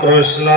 कृष्ण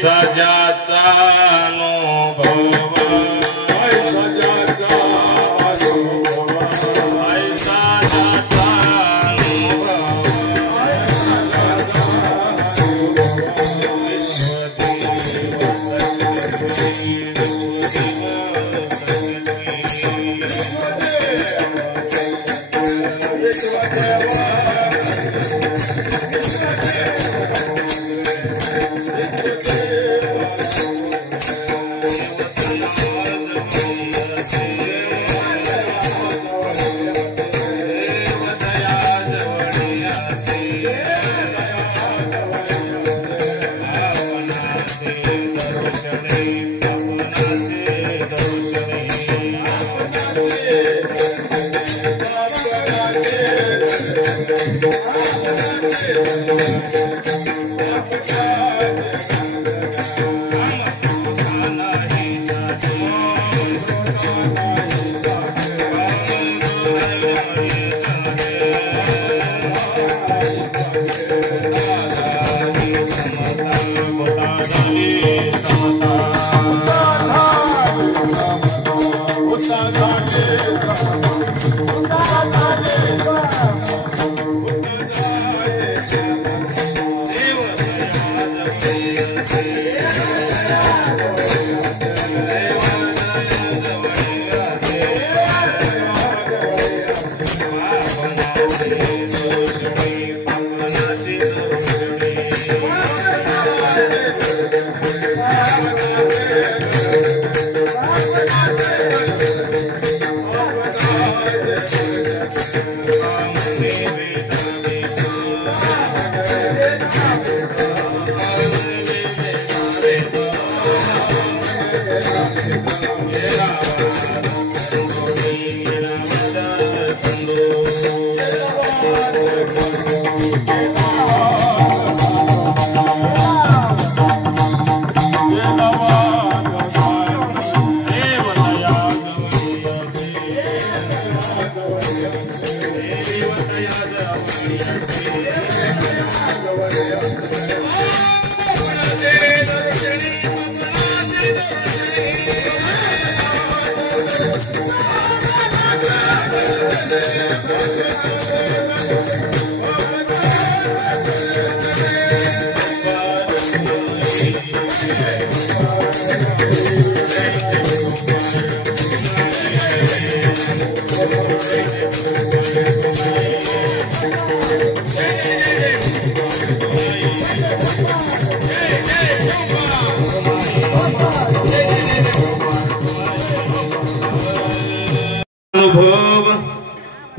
सजाचा अनुभव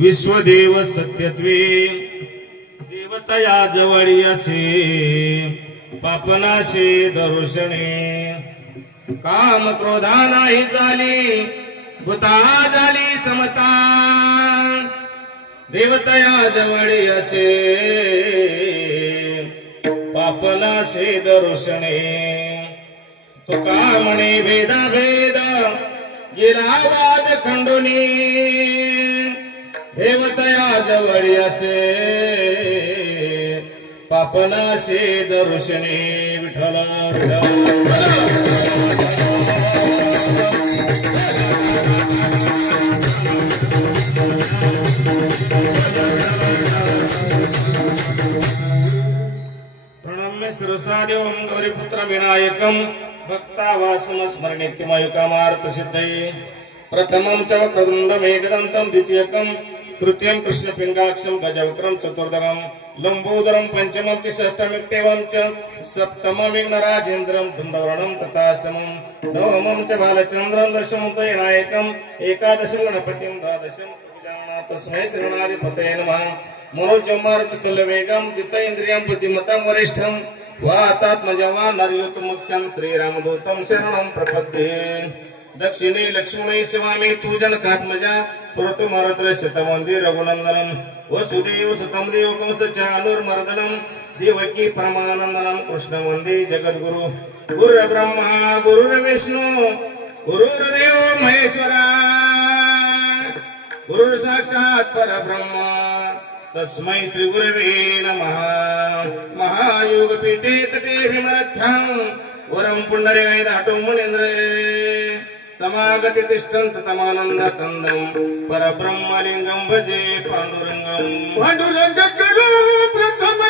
विश्वदेव सत्यत्वे देवतया जवळी असे पापनाशे दर्शने काम क्रोधा नाही झाली भूता झाली समता देवतया जवळी असे पापनाशे दर्शने तुका म्हणे भेदा भेद गेला वाद खंडोनी देवतया जवळी असे पापनाशे दर्शने विठ्ठल प्रणम्य शिरसादेवं गौरीपुत्र विनायकं भक्तावासम स्मरणित्यमयुकामार्थ सिद्धये प्रथमं च वक्रतुण्डं एकदन्तं द्वितीयकं तृतीयं कृष्णपिङ्गाक्षं गजवक्रं चतुर्दशं लंबोदरं पंचमं च षष्ठमित्येवं च सप्तमं विघ्नराजेन्द्रं धुण्डवर्णं तथाष्टमं नवमं च बालचन्द्रं दशमं विनायकं एकादशं गणपतिं द्वादशं पूजयामः तस्मै श्रीगणाधिपतये नमः मनोजमारुततुल्यवेगं जितेन्द्रियं बुद्धिमतां वरिष्ठं वातात्मजं नरयुतमुख्यं श्रीरामदूतं शरणं प्रपद्ये दक्षिणे लक्ष्मणे शिवामे तू जनकात्मजा पुरतु मारुत्र शतमंदिर रघुनंदनम वसुदेव सुतम देव कंस चानुर्मर्दनम देवकी परमानंदनम कृष्ण वंदे जगद्गुरु गुरु ब्रह्मा गुरु विष्णु गुरुर्देव महेश्वरा गुरु साक्षात् परब्रह्म तस्मै श्री गुरवे नमः महायोग पीठे तटे हिमरथ्यां वरं पुंडरीकाय दाटो मुनींद्रे समागति तिष्ठन्त तमानंद कंदं परब्रह्मलिंगं भजे पांडुरंगं पांडुरंगकरो प्रथम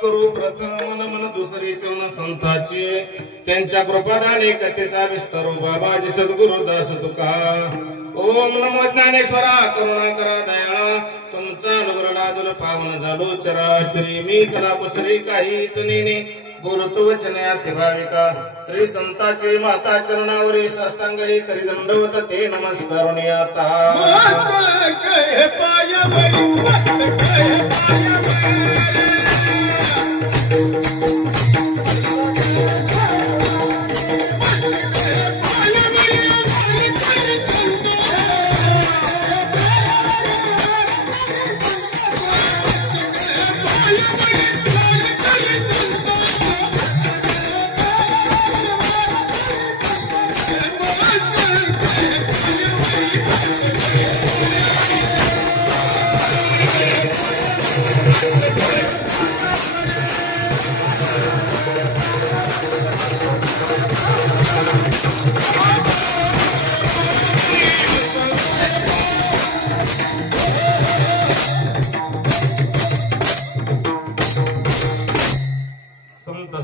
करू प्रथम मन दुसरी चरण संताची त्यांच्या कृपादाने कथेचा विस्तार बाबाजी सद्गुरु दास तुका ओम नमो ज्ञानेश्वरा करुणा करा दयाळा तुमचा अनुग्रह लादुल पावन झालो चराचरी मी कला कुसरी काहीच नेने बोलतो वचनात भाविका श्री संताचे माता चरणावरी साष्टांगी करी दंडवत ते नमस्कार आता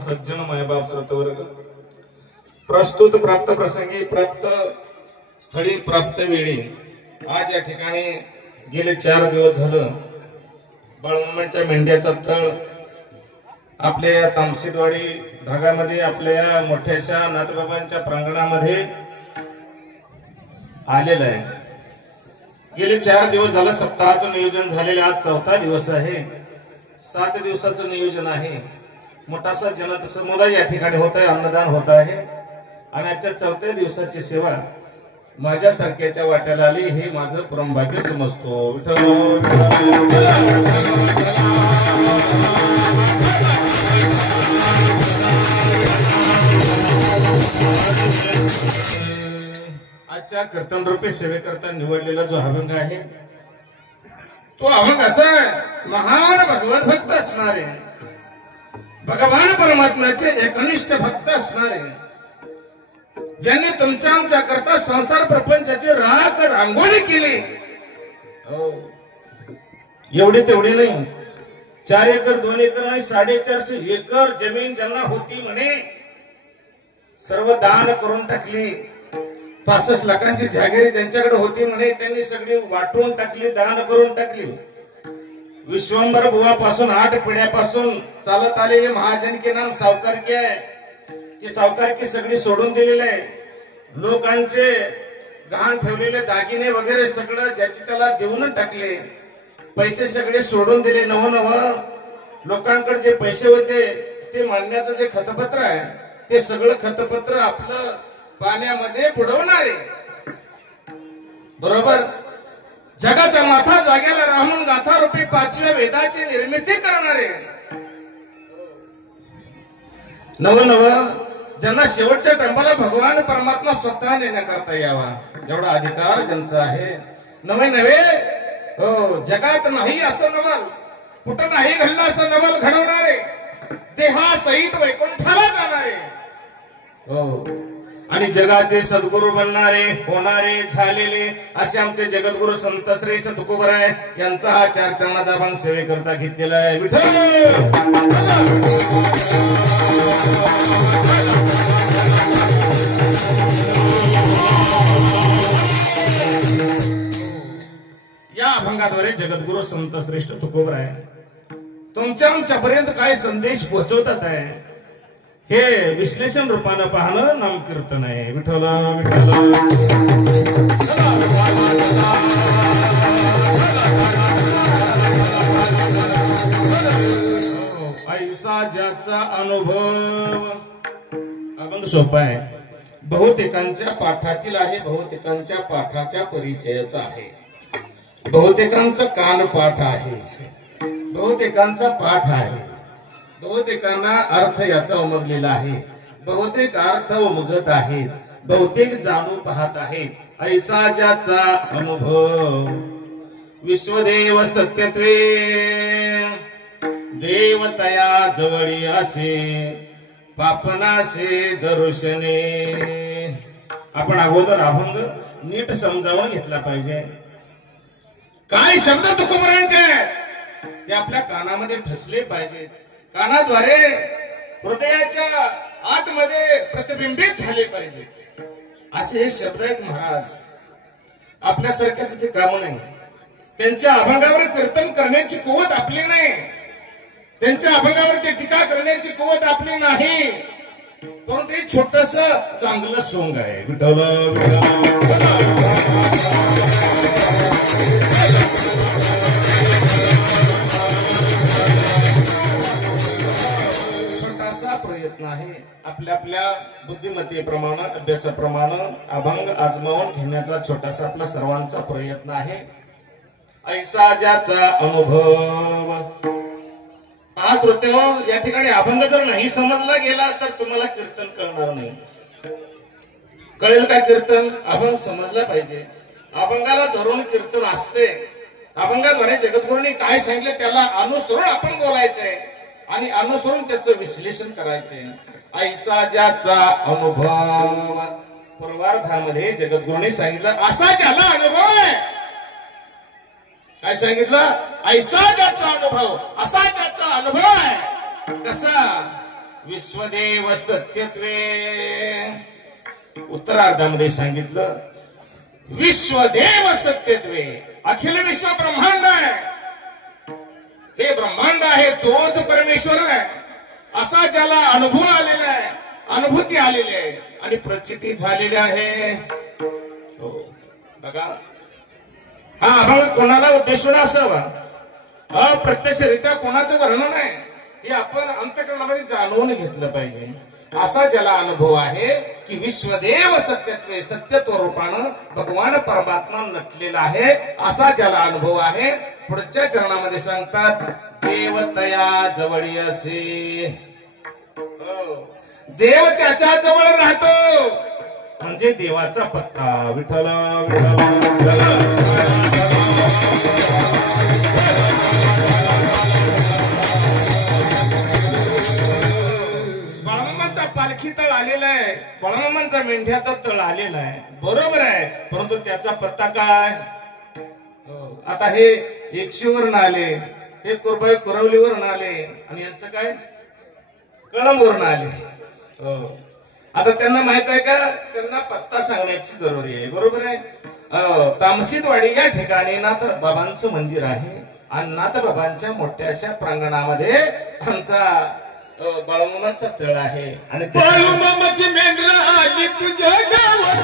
सज्जन मायबाप श्रोतवर्ग प्रस्तुत प्राप्त प्रसंगी प्राप्त स्थळी प्राप्त वेळी आज या ठिकाणी गेले 4 दिवस झालं बाळूमामांच्या मेंढ्याचा तळ आपल्या या तामशीदवाडी भागामध्ये आपल्या मोठ्याशा नाथबाबांच्या प्रांगणामध्ये आलेलं आहे। गेले 4 दिवस झालं सप्ताहाचं नियोजन झालेलं आज 4था दिवस आहे। 7 दिवसाचं नियोजन आहे। मोठासा जनसमुदाय या ठिकाणी होत आहे, अन्नदान होत आहे आणि आजच्या 4थ्या दिवसाची सेवा माझ्यासारख्याच्या वाट्याला आली हे माझं परमभाग्य समजतो। आजच्या कीर्तन रूपी सेवेकरता निवडलेला जो अभंग आहे तो अभंग असा महान भगवत भक्त असणारे भगवान परमात्म्याचे एकनिष्ठ भक्त असणारे ज्यांनी तुमच्या आमच्या करता संसार प्रपंचाची राख रांगोळी केली। एवढी तेवढी नाही, 4 एकर 2 एकर आणि 450 एकर जमीन ज्यांना होती म्हणे सर्व दान करून टाकली। 65 लाखांची जागीर ज्यांच्याकडे होती म्हणे त्यांनी सगळी वाटून टाकली, दान करून टाकली। विश्वंभर बुवापासून 8 पिढ्यापासून चालत आलेले महाजन के नाम सावकारकी आहे, ती सावकारकी सगळी सोडून दिलेली आहे। लोकांचे गहाण ठेवलेले दागिने वगैरे सगळं ज्याची त्याला देऊन टाकले, पैसे सगळे सोडून दिले। नव लोकांकडे जे पैसे होते ते मांडण्याचं जे खतपत्र आहे ते सगळं खतपत्र आपलं पाण्यामध्ये बुडवणारे बरोबर जगाचा माथा जाग्याला राहून गाथा रूपी 5व्या वेदाची निर्मिती करणारे नव ज्यांना शेवटच्या टंबाला भगवान परमात्मा स्वतः नेण्याकरता यावा एवढा अधिकार ज्यांचा आहे। नवे हो जगात नाही असं नवल, कुठं नाही घडलं असं नवल घडवणारे, देहासहित वैकुंठाला जाणारे हो आणि जगाचे सद्गुरू बनणारे होणारे झालेले असे आमचे जगद्गुरु संत श्रेष्ठ तुकोबराय यांचा हा 4 चरणाचा अभंग सेवेकरता घेतलेला आहे। विठ्ठल या अभंगाद्वारे जगद्गुरु संत श्रेष्ठ तुकोबराय तुमच्या आमच्यापर्यंत काय संदेश पोहोचवतात आहे हे विश्लेषण रूपानं पाहणं नाम कीर्तन आहे। विठ्ठल विठ्ठल ऐसा ज्याचा अनुभव अभंग सोपा आहे। बहुतेकांच्या पाठातील आहे, बहुतेकांच्या पाठाच्या परिचयाचा आहे, बहुतेकांचा कान पाठ आहे, बहुतेकांचा पाठ आहे, बहुतेकांना अर्थ याचा उमगलेला आहे, बहुतेक अर्थ उमगत आहेत, बहुतेक जाणू पाहत आहेत. ऐसा ज्याचा अनुभव विश्वदेव सत्यत्वे देवतया जवळी असे पापनासे दर्शने. आपण अगोदर अभंग नीट समजावून घेतला पाहिजे. काय शब्द तुकोबरांचे ते आपल्या कानामध्ये ठसले पाहिजेत, कानाद्वारे हृदयाच्या आतमध्ये प्रतिबिंबित झाले पाहिजे. असे हे शब्द आहेत महाराज. आपल्यासारख्याच ते काम नाही. त्यांच्या अभंगावर कीर्तन करण्याची कुवत आपली नाही, त्यांच्या अभंगावर ते टीका करण्याची कुवत आपली नाही. परंतु एक छोटस चांगलं सोंग आहे. छोटासा प्रयत्न आहे. आपल्या आपल्या बुद्धिमत्तेप्रमाणे, अभ्यासाप्रमाणे अभंग आजमावून घेण्याचा छोटासा आपला सर्वांचा प्रयत्न आहे. ऐसा ज्याचा अनुभव. हा श्रोते हो, या ठिकाणी अभंग जर नाही समजला गेला तर तुम्हाला कीर्तन कळणार नाही. कळेल काय कीर्तन? अभंग समजला पाहिजे. अभंगाला धरून कीर्तन असते. अभंगाद्वारे जगद्गुरूंनी काय सांगितले त्याला अनुसरून आपण बोलायचंय आणि अनुसरून त्याचं विश्लेषण करायचंय. ऐसा ज्याचा अनुभव. पूर्वार्धामध्ये जगद्गुरूंनी सांगितलं असा ज्याला अनुभव आहे. काय सांगितलं? ऐसा ज्याचा अनुभव, असा ज्याचा अनुभव आहे. कसा? विश्वदेव सत्यत्वे. उत्तरार्धामध्ये सांगितलं विश्वदेव सत्यत्वे. अखिल विश्व ब्रह्मांड आहे, हे ब्रह्मांड आहे, तोच परमेश्वर आहे. असा ज्याला अनुभव आलेला आहे, अनुभूती आलेली आहे आणि प्रचिती झालेली आहे. हो बघा, हा अभंग कोणाला उद्देशून असावा, अप्रत्यक्षरित्या कोणाचं वर्णन आहे हे आपण अंतःकरणामध्ये जाणून घेतलं पाहिजे. असा ज्याला अनुभव आहे की विश्वदेव सत्यत्वे, सत्यत्व रूपानं भगवान परमात्मा नटलेला आहे, असा ज्याला अनुभव आहे. पुढच्या चरणामध्ये सांगतात देवतया जवळी असे. देव त्याच्या जवळ राहतो म्हणजे देवाचा पत्ता. विठ्ठल विठ्ठल. बाळमामाचा पालखी तळ आलेला आहे, बाळमामांचा मेंढ्याचा तळ आलेला आहे, बरोबर आहे. परंतु त्याचा पत्ता काय? आता हे 100 वरून आले, हे कुरबाई कुरवलीवरून आले आणि यांचं काय कळंबवरून आले. आता त्यांना माहित आहे का? त्यांना पत्ता सांगण्याची जरुरी आहे, बरोबर आहे. तामसीतवाडी या ठिकाणी नाथ बाबांचं मंदिर आहे आणि नाथ बाबांच्या मोठ्याशा प्रांगणामध्ये आमचा बाळमामाचा तळ आहे आणि बाळमामाची मेंढरा आली तुझ्या गावात.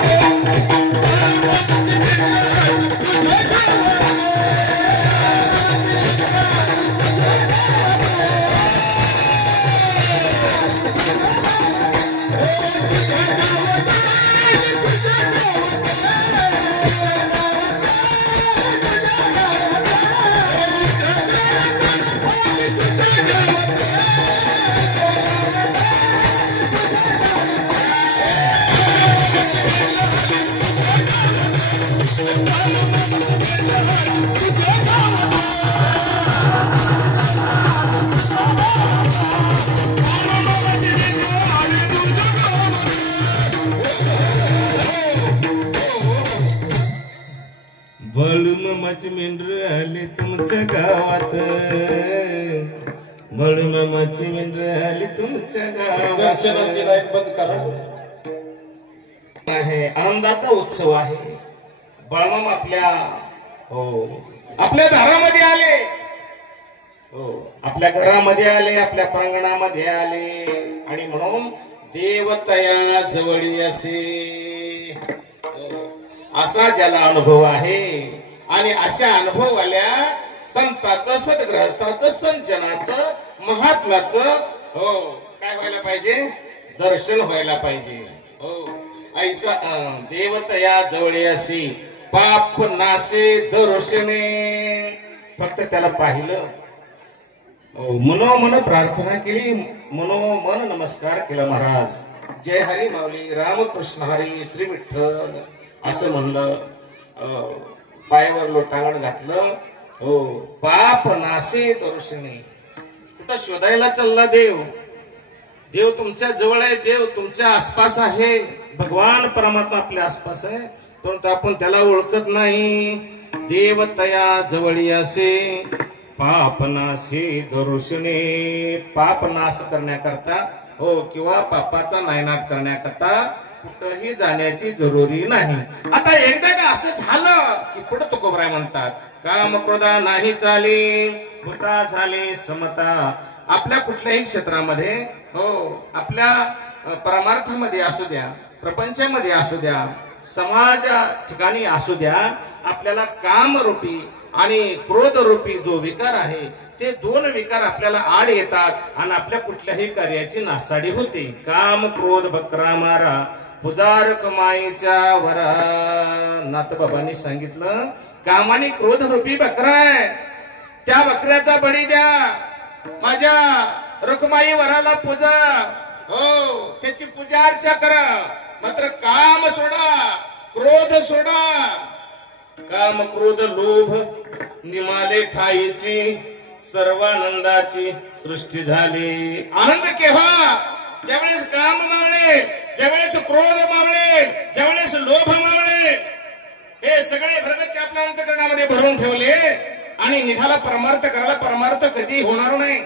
बाळूमामाची मेंढर आली तुमच्या गावात, बाळूमामाची मेंढर आली तुमच्या गावात. दर्शनाची लाईट बंद करा. आहे आनंदाचा उत्सव आहे. बाळमामा आपल्या दारामध्ये आले, आपल्या घरामध्ये आले, आपल्या प्रांगणामध्ये आले आणि म्हणून देवतया जवळी असे. असा ज्याला अनुभव आहे आणि अशा अनुभववाल्या संताचं, सद्ग्रहस्थाचं, संजनाचं, महात्म्याचं काय व्हायला पाहिजे? दर्शन व्हायला पाहिजे. ऐसा देवतया जवळ अशी पाप नासे दरोषणे. फक्त त्याला पाहिलं, मनोमन प्रार्थना केली, मनोमन नमस्कार केला. महाराज जय हरी माऊली, रामकृष्ण हरी, श्री विठ्ठल असं म्हणलं. पायावर लोटांगण घातलं. हो, पाप नासे दरोषणे. कुठं शोधायला चालला देव? देव तुमच्या जवळ आहे, देव तुमच्या आसपास आहे. भगवान परमात्मा आपल्या आसपास आहे, परंतु आपण त्याला ओळखत नाही. देवतया जवळी असे पाप नाशे दरोषणे. पाप नाश करण्याकरता हो किंवा पापाचा नायनाट करण्याकरता कुठंही जाण्याची जरुरी नाही. आता एकदा का असं झालं की पुढे तुकोबराय म्हणतात, काम क्रोधा नाही चाले, भूता झाले समता. आपल्या कुठल्याही क्षेत्रामध्ये हो, आपल्या परमार्थामध्ये असू द्या, प्रपंचामध्ये असू द्या, समाजा ठिकाणी असू द्या, आपल्याला कामरूपी आणि क्रोधरूपी जो विकार आहे ते दोन विकार आपल्याला आड येतात आणि आपल्या कुठल्याही कार्याची नासाडी होते. काम क्रोध बकरा मारा, पुजार कमाईच्या वरा. नाथबाबांनी सांगितलं, काम आणि क्रोध रूपी बकरा आहे, त्या बकऱ्याचा बळी द्या, माझ्या रुक्माई वराला पूजा, हो त्याची पूजा अर्चा करा. मात्र काम सोडा, क्रोध सोडा. काम क्रोध लोभ निमाले ठाईची, सर्वानंदाची सृष्टी झाली. आनंद केव्हा? ज्यावेळेस काम मावळे, ज्यावेळेस क्रोध मावळे, ज्यावेळेस लोभ मावळे. हे सगळे भरगच्च आपल्या अंतकरणामध्ये भरून ठेवले आणि निघाला परमार्थ करायला. परमार्थ कधी होणार नाही.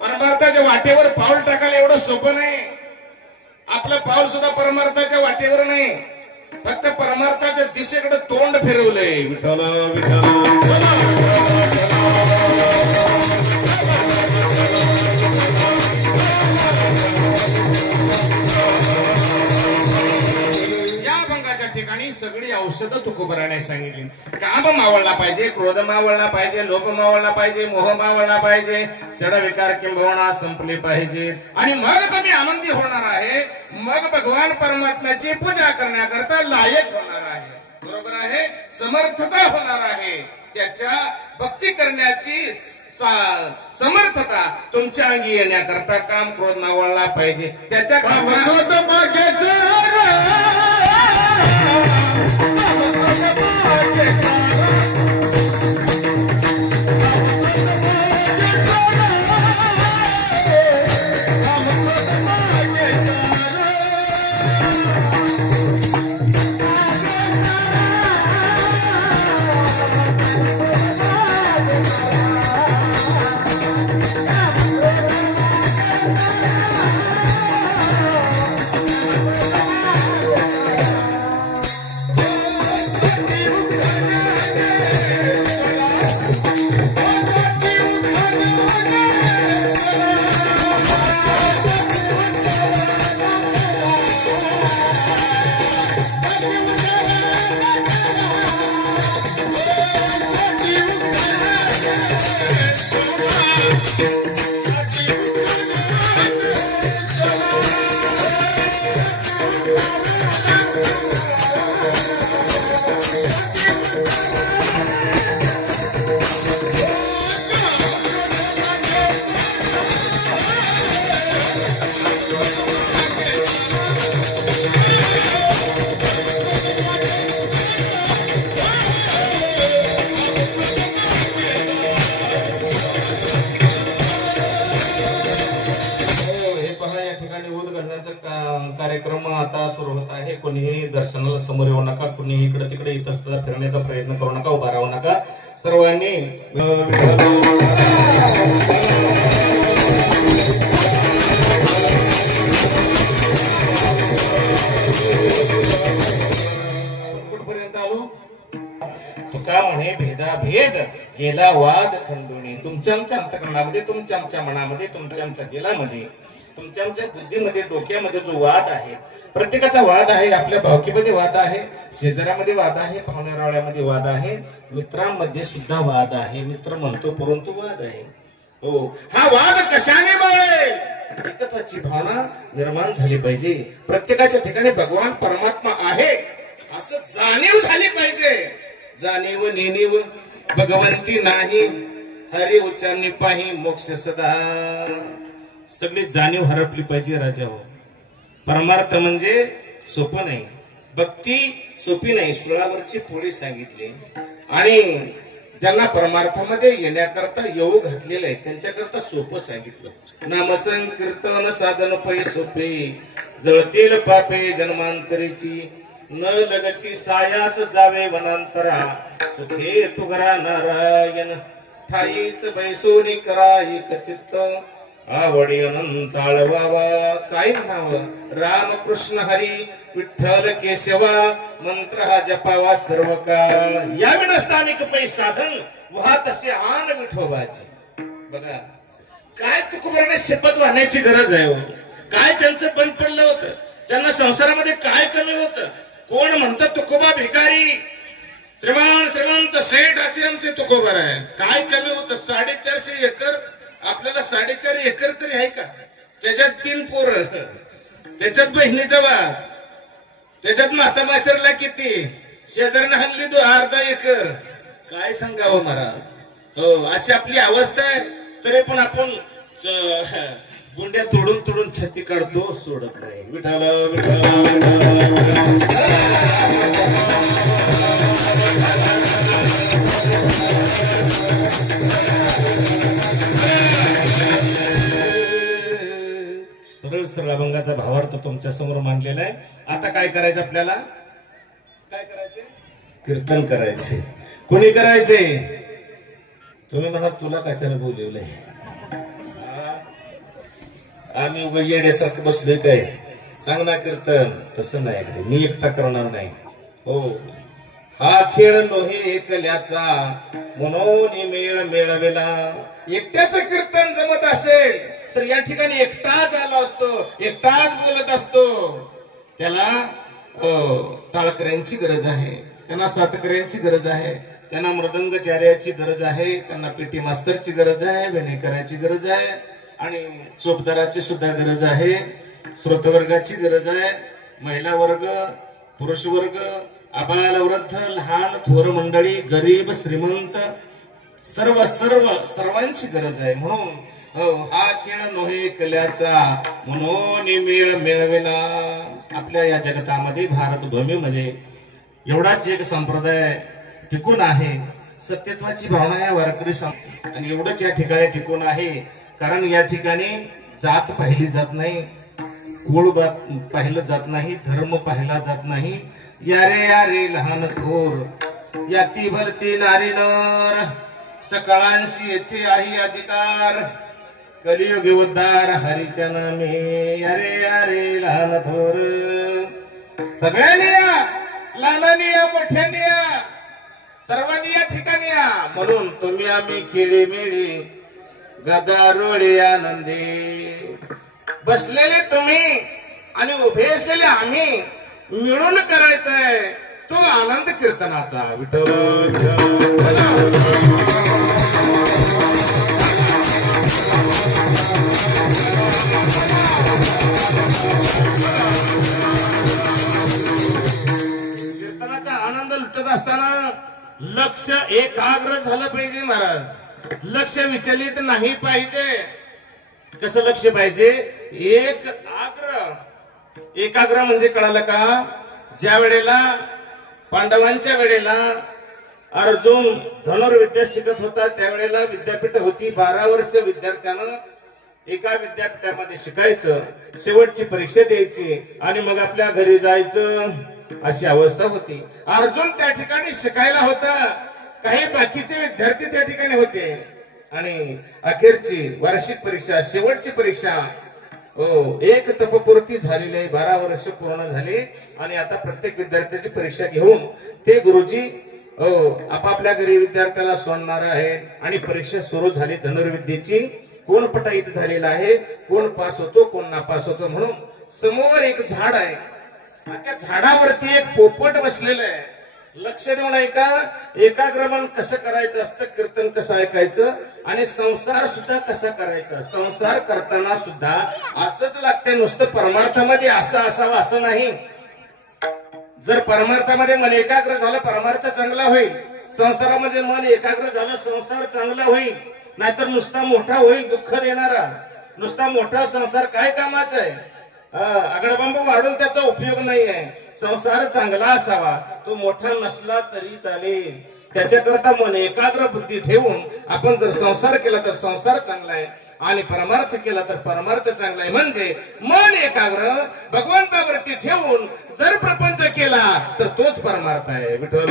परमार्थाच्या वाटेवर पाऊल टाकायला एवढं सोपं नाही. आपलं पाऊल सुद्धा परमार्थाच्या वाटेवर नाही, फक्त परमार्थाच्या दिशेकडे तोंड फिरवलंय. विठ्ठल विठ्ठल ठिकाणी सगळी औषधं तुकोबराने सांगितली. काम मावळला पाहिजे, क्रोध मावळला पाहिजे, लोभ मावळला पाहिजे, मोह मावळला पाहिजे, षड विकार किंबहुना संपले पाहिजे आणि मग तुम्ही आनंदी होणार आहे. मग भगवान परमात्म्याची पूजा करण्याकरता लायक होणार आहे. बरोबर आहे, समर्थता होणार आहे. त्याच्या भक्ती करण्याची समर्थता तुमच्या अंगी येण्याकरता काम क्रोध मावळला पाहिजे. त्याच्या कार्यक्रम आता सुरू होत आहे. कोणीही दर्शनाला समोर येऊ नका, कोणीही इकडे तिकडे इथं फिरण्याचा प्रयत्न करू नका, उभा राहू नका. सर्वांनी कुठपर्यंत आलो? तुका म्हणे भेदाभेद गेला वाद खंडोनी. तुमच्या आमच्या अंतकरणामध्ये, तुमच्या आमच्या मनामध्ये, तुमच्या आमच्या दिलामध्ये, तुमच्या आमच्या बुद्धीमध्ये, डोक्यामध्ये जो वाद आहे, प्रत्येकाचा वाद आहे. आपल्या भावकीमध्ये वाद आहे, शेजाऱ्यामध्ये वाद आहे, पाहुण्यारावळ्यामध्ये वाद आहे, मित्रांमध्ये सुद्धा वाद आहे. मित्र म्हणतो परंतु वाद आहे. हो, हा वाद कशाने मावळेल? एकत्वाची भावना निर्माण झाली पाहिजे. प्रत्येकाच्या ठिकाणी भगवान परमात्मा आहे असं जाणीव झाली पाहिजे. जाणीव नेणीव भगवंती नाही, हरी उच्चारणी पाही मोक्ष सदा. सगळी जाणीव हरपली पाहिजे राजा हो. परमार्थ म्हणजे सोपं नाही, भक्ती सोपी नाही. सुळावरची पोळी सांगितली आणि ज्यांना परमार्थामध्ये येण्याकरता येऊ घातलेलं आहे त्यांच्याकरता सोपं सांगितलं. नामसंकीर्तन साधन पै सोपे, जळतील पापे जन्मांतरीची. न लगती सायास जावे वनांतरा, सुखे तुगरा नारायण. ठाईच बैसोनी करा एक चित्त, आवडी अनंत आळवावा. काय म्हणाव राम कृष्ण हरी विठ्ठल केशवा, मंत्र हा जपावा सर्व काळ. या विनस्थानिक पै साधन वहा तसे आन विठोबाची. बघा काय तुकोबांना शपथ वाहण्याची गरज आहे हो. काय त्यांचं बंद पडलं होतं, त्यांना संसारामध्ये काय कमी होतं. कोण म्हणतं तुकोबा भिकारी, श्रीमंत सेठ असे आमचे तुकोबर आहे. काय कमी होतं. 450 एकर. आपल्याला 4.5 एकर तरी आहे का. त्याच्यात 3 पोरं, त्याच्यात बहिणीचा बाप, त्याच्यात माता मातरला किती, शेजारनं हल्ली 1/2 एकर. काय सांगावं महाराज. हो अशी आपली अवस्था आहे. तरी पण आपण गुंड्या तोडून तोडून छाती काढतो, सोडत नाही. विठाला सरळ सरळ अभंगाचा भावार्थ तुमच्या समोर मांडलेला आहे. आता काय करायचं आपल्याला, काय करायचे, कीर्तन करायचे. कोणी करायचे. तुम्ही म्हणा तुला कशाला बोलवलंय, आम्ही येण्यासारखं बसलोय काय, सांग ना कीर्तन. तसं नाही, मी एकटा करणार नाही. हो हा खेळ नोहे एकल्याचा, म्हणून मेळ मेळवेला. एकट्याचं कीर्तन जमत असेल तर या ठिकाणी एकटाच आला असतो, एकटाच बोलत असतो. त्याला टाळकऱ्यांची गरज आहे, त्यांना सातकऱ्यांची गरज आहे, त्यांना मृदंगचार्याची गरज आहे, त्यांना पेटी मास्तरची गरज आहे, वेणेकराची गरज आहे आणि चोपदाराची सुद्धा गरज आहे. श्रोतवर्गाची गरज आहे. महिला वर्ग, पुरुष वर्ग, आबाल वृद्ध, लहान थोर मंडळी, गरीब श्रीमंत, सर्वांची गरज आहे. म्हणून हा खेळ नोहे कल्याचा, म्हणून मेळ मेळवेला. आपल्या या जगतामध्ये भारतभूमीमध्ये एवढाच एक संप्रदाय टिकून आहे. सत्यत्वाची भावना या वारकरी आणि एवढंच या ठिकाणी टिकून आहे. कारण या ठिकाणी जात पाहिली जात नाही, कुळ पाहिलं जात नाही, धर्म पाहिला जात नाही. यारे यारे लहान थोर, याती भरती नारी नर, सकाळांशी येथे आहे अधिकार, कलियुग उद्धार हरीच्या नामे. यारे यारे लहान थोर, सगळ्यांनी या, लहानांनी या, मोठ्यांनी या, सर्वांनी या ठिकाणी या. म्हणून तुम्ही आम्ही खेळी मेळी गदारोळी आनंदी. बसलेले तुम्ही आणि उभे असलेले आम्ही मिळून करायचंय तो आनंद कीर्तनाचा. विठ्ठल कीर्तनाचा आनंद लुटत असताना लक्ष एकाग्र झालं पाहिजे महाराज. लक्ष विचलित नाही पाहिजे. कसं लक्ष पाहिजे, एकाग्र म्हणजे कळालं का. ज्या वेळेला पांडवांच्या वेळेला अर्जुन धनुर्विद्या शिकत होता त्यावेळेला विद्यापीठ होती. 12 वर्ष विद्यार्थ्यानं एका विद्यापीठामध्ये शिकायचं, शेवटची परीक्षा द्यायची आणि मग आपल्या घरी जायचं, अशी अवस्था होती. अर्जुन त्या ठिकाणी शिकायला होता, काही बाकीचे विद्यार्थी त्या ठिकाणी होते आणि अखेरची वार्षिक परीक्षा, शेवटची परीक्षा, एक तपपूर्ती झालेली आहे. 12 वर्ष पूर्ण झाली आणि आता प्रत्येक विद्यार्थ्याची परीक्षा घेऊन ते गुरुजी आपापल्या घरी विद्यार्थ्याला सोडणार आहे आणि परीक्षा सुरू झाली धनुर्विद्येची. कोण पटाईत झालेला आहे, कोण पास होतो, कोण नापास होतो. म्हणून समोर एक झाड आहे, त्या झाडावरती एक पोपट बसलेलं आहे लक्ष देऊन ऐका. एकाग्र मन कसं करायचं असतं, कीर्तन कसं ऐकायचं आणि संसार सुद्धा कसा करायचा. संसार करताना सुद्धा असंच लागतंय, नुसतं परमार्थामध्ये असं असावं असं नाही. जर परमार्थामध्ये मन एकाग्र झालं परमार्थ चांगला होईल, संसारामध्ये मन एकाग्र झालं संसार चांगला होईल. नाहीतर नुसता मोठा होईल दुःख देणारा. नुसता मोठा संसार काय कामाचा आहे. आगडबांब वाढून त्याचा उपयोग नाही आहे. संसार चांगला असावा, तो मोठा नसला तरी चालेल. त्याच्याकरता मन एकाग्र बुद्धी ठेवून आपण जर संसार केला तर संसार चांगला आहे आणि परमार्थ केला तर परमार्थ चांगला आहे. म्हणजे मन एकाग्र भगवंतावरती ठेवून जर प्रपंच केला तर तोच परमार्थ आहे. विठ्ठल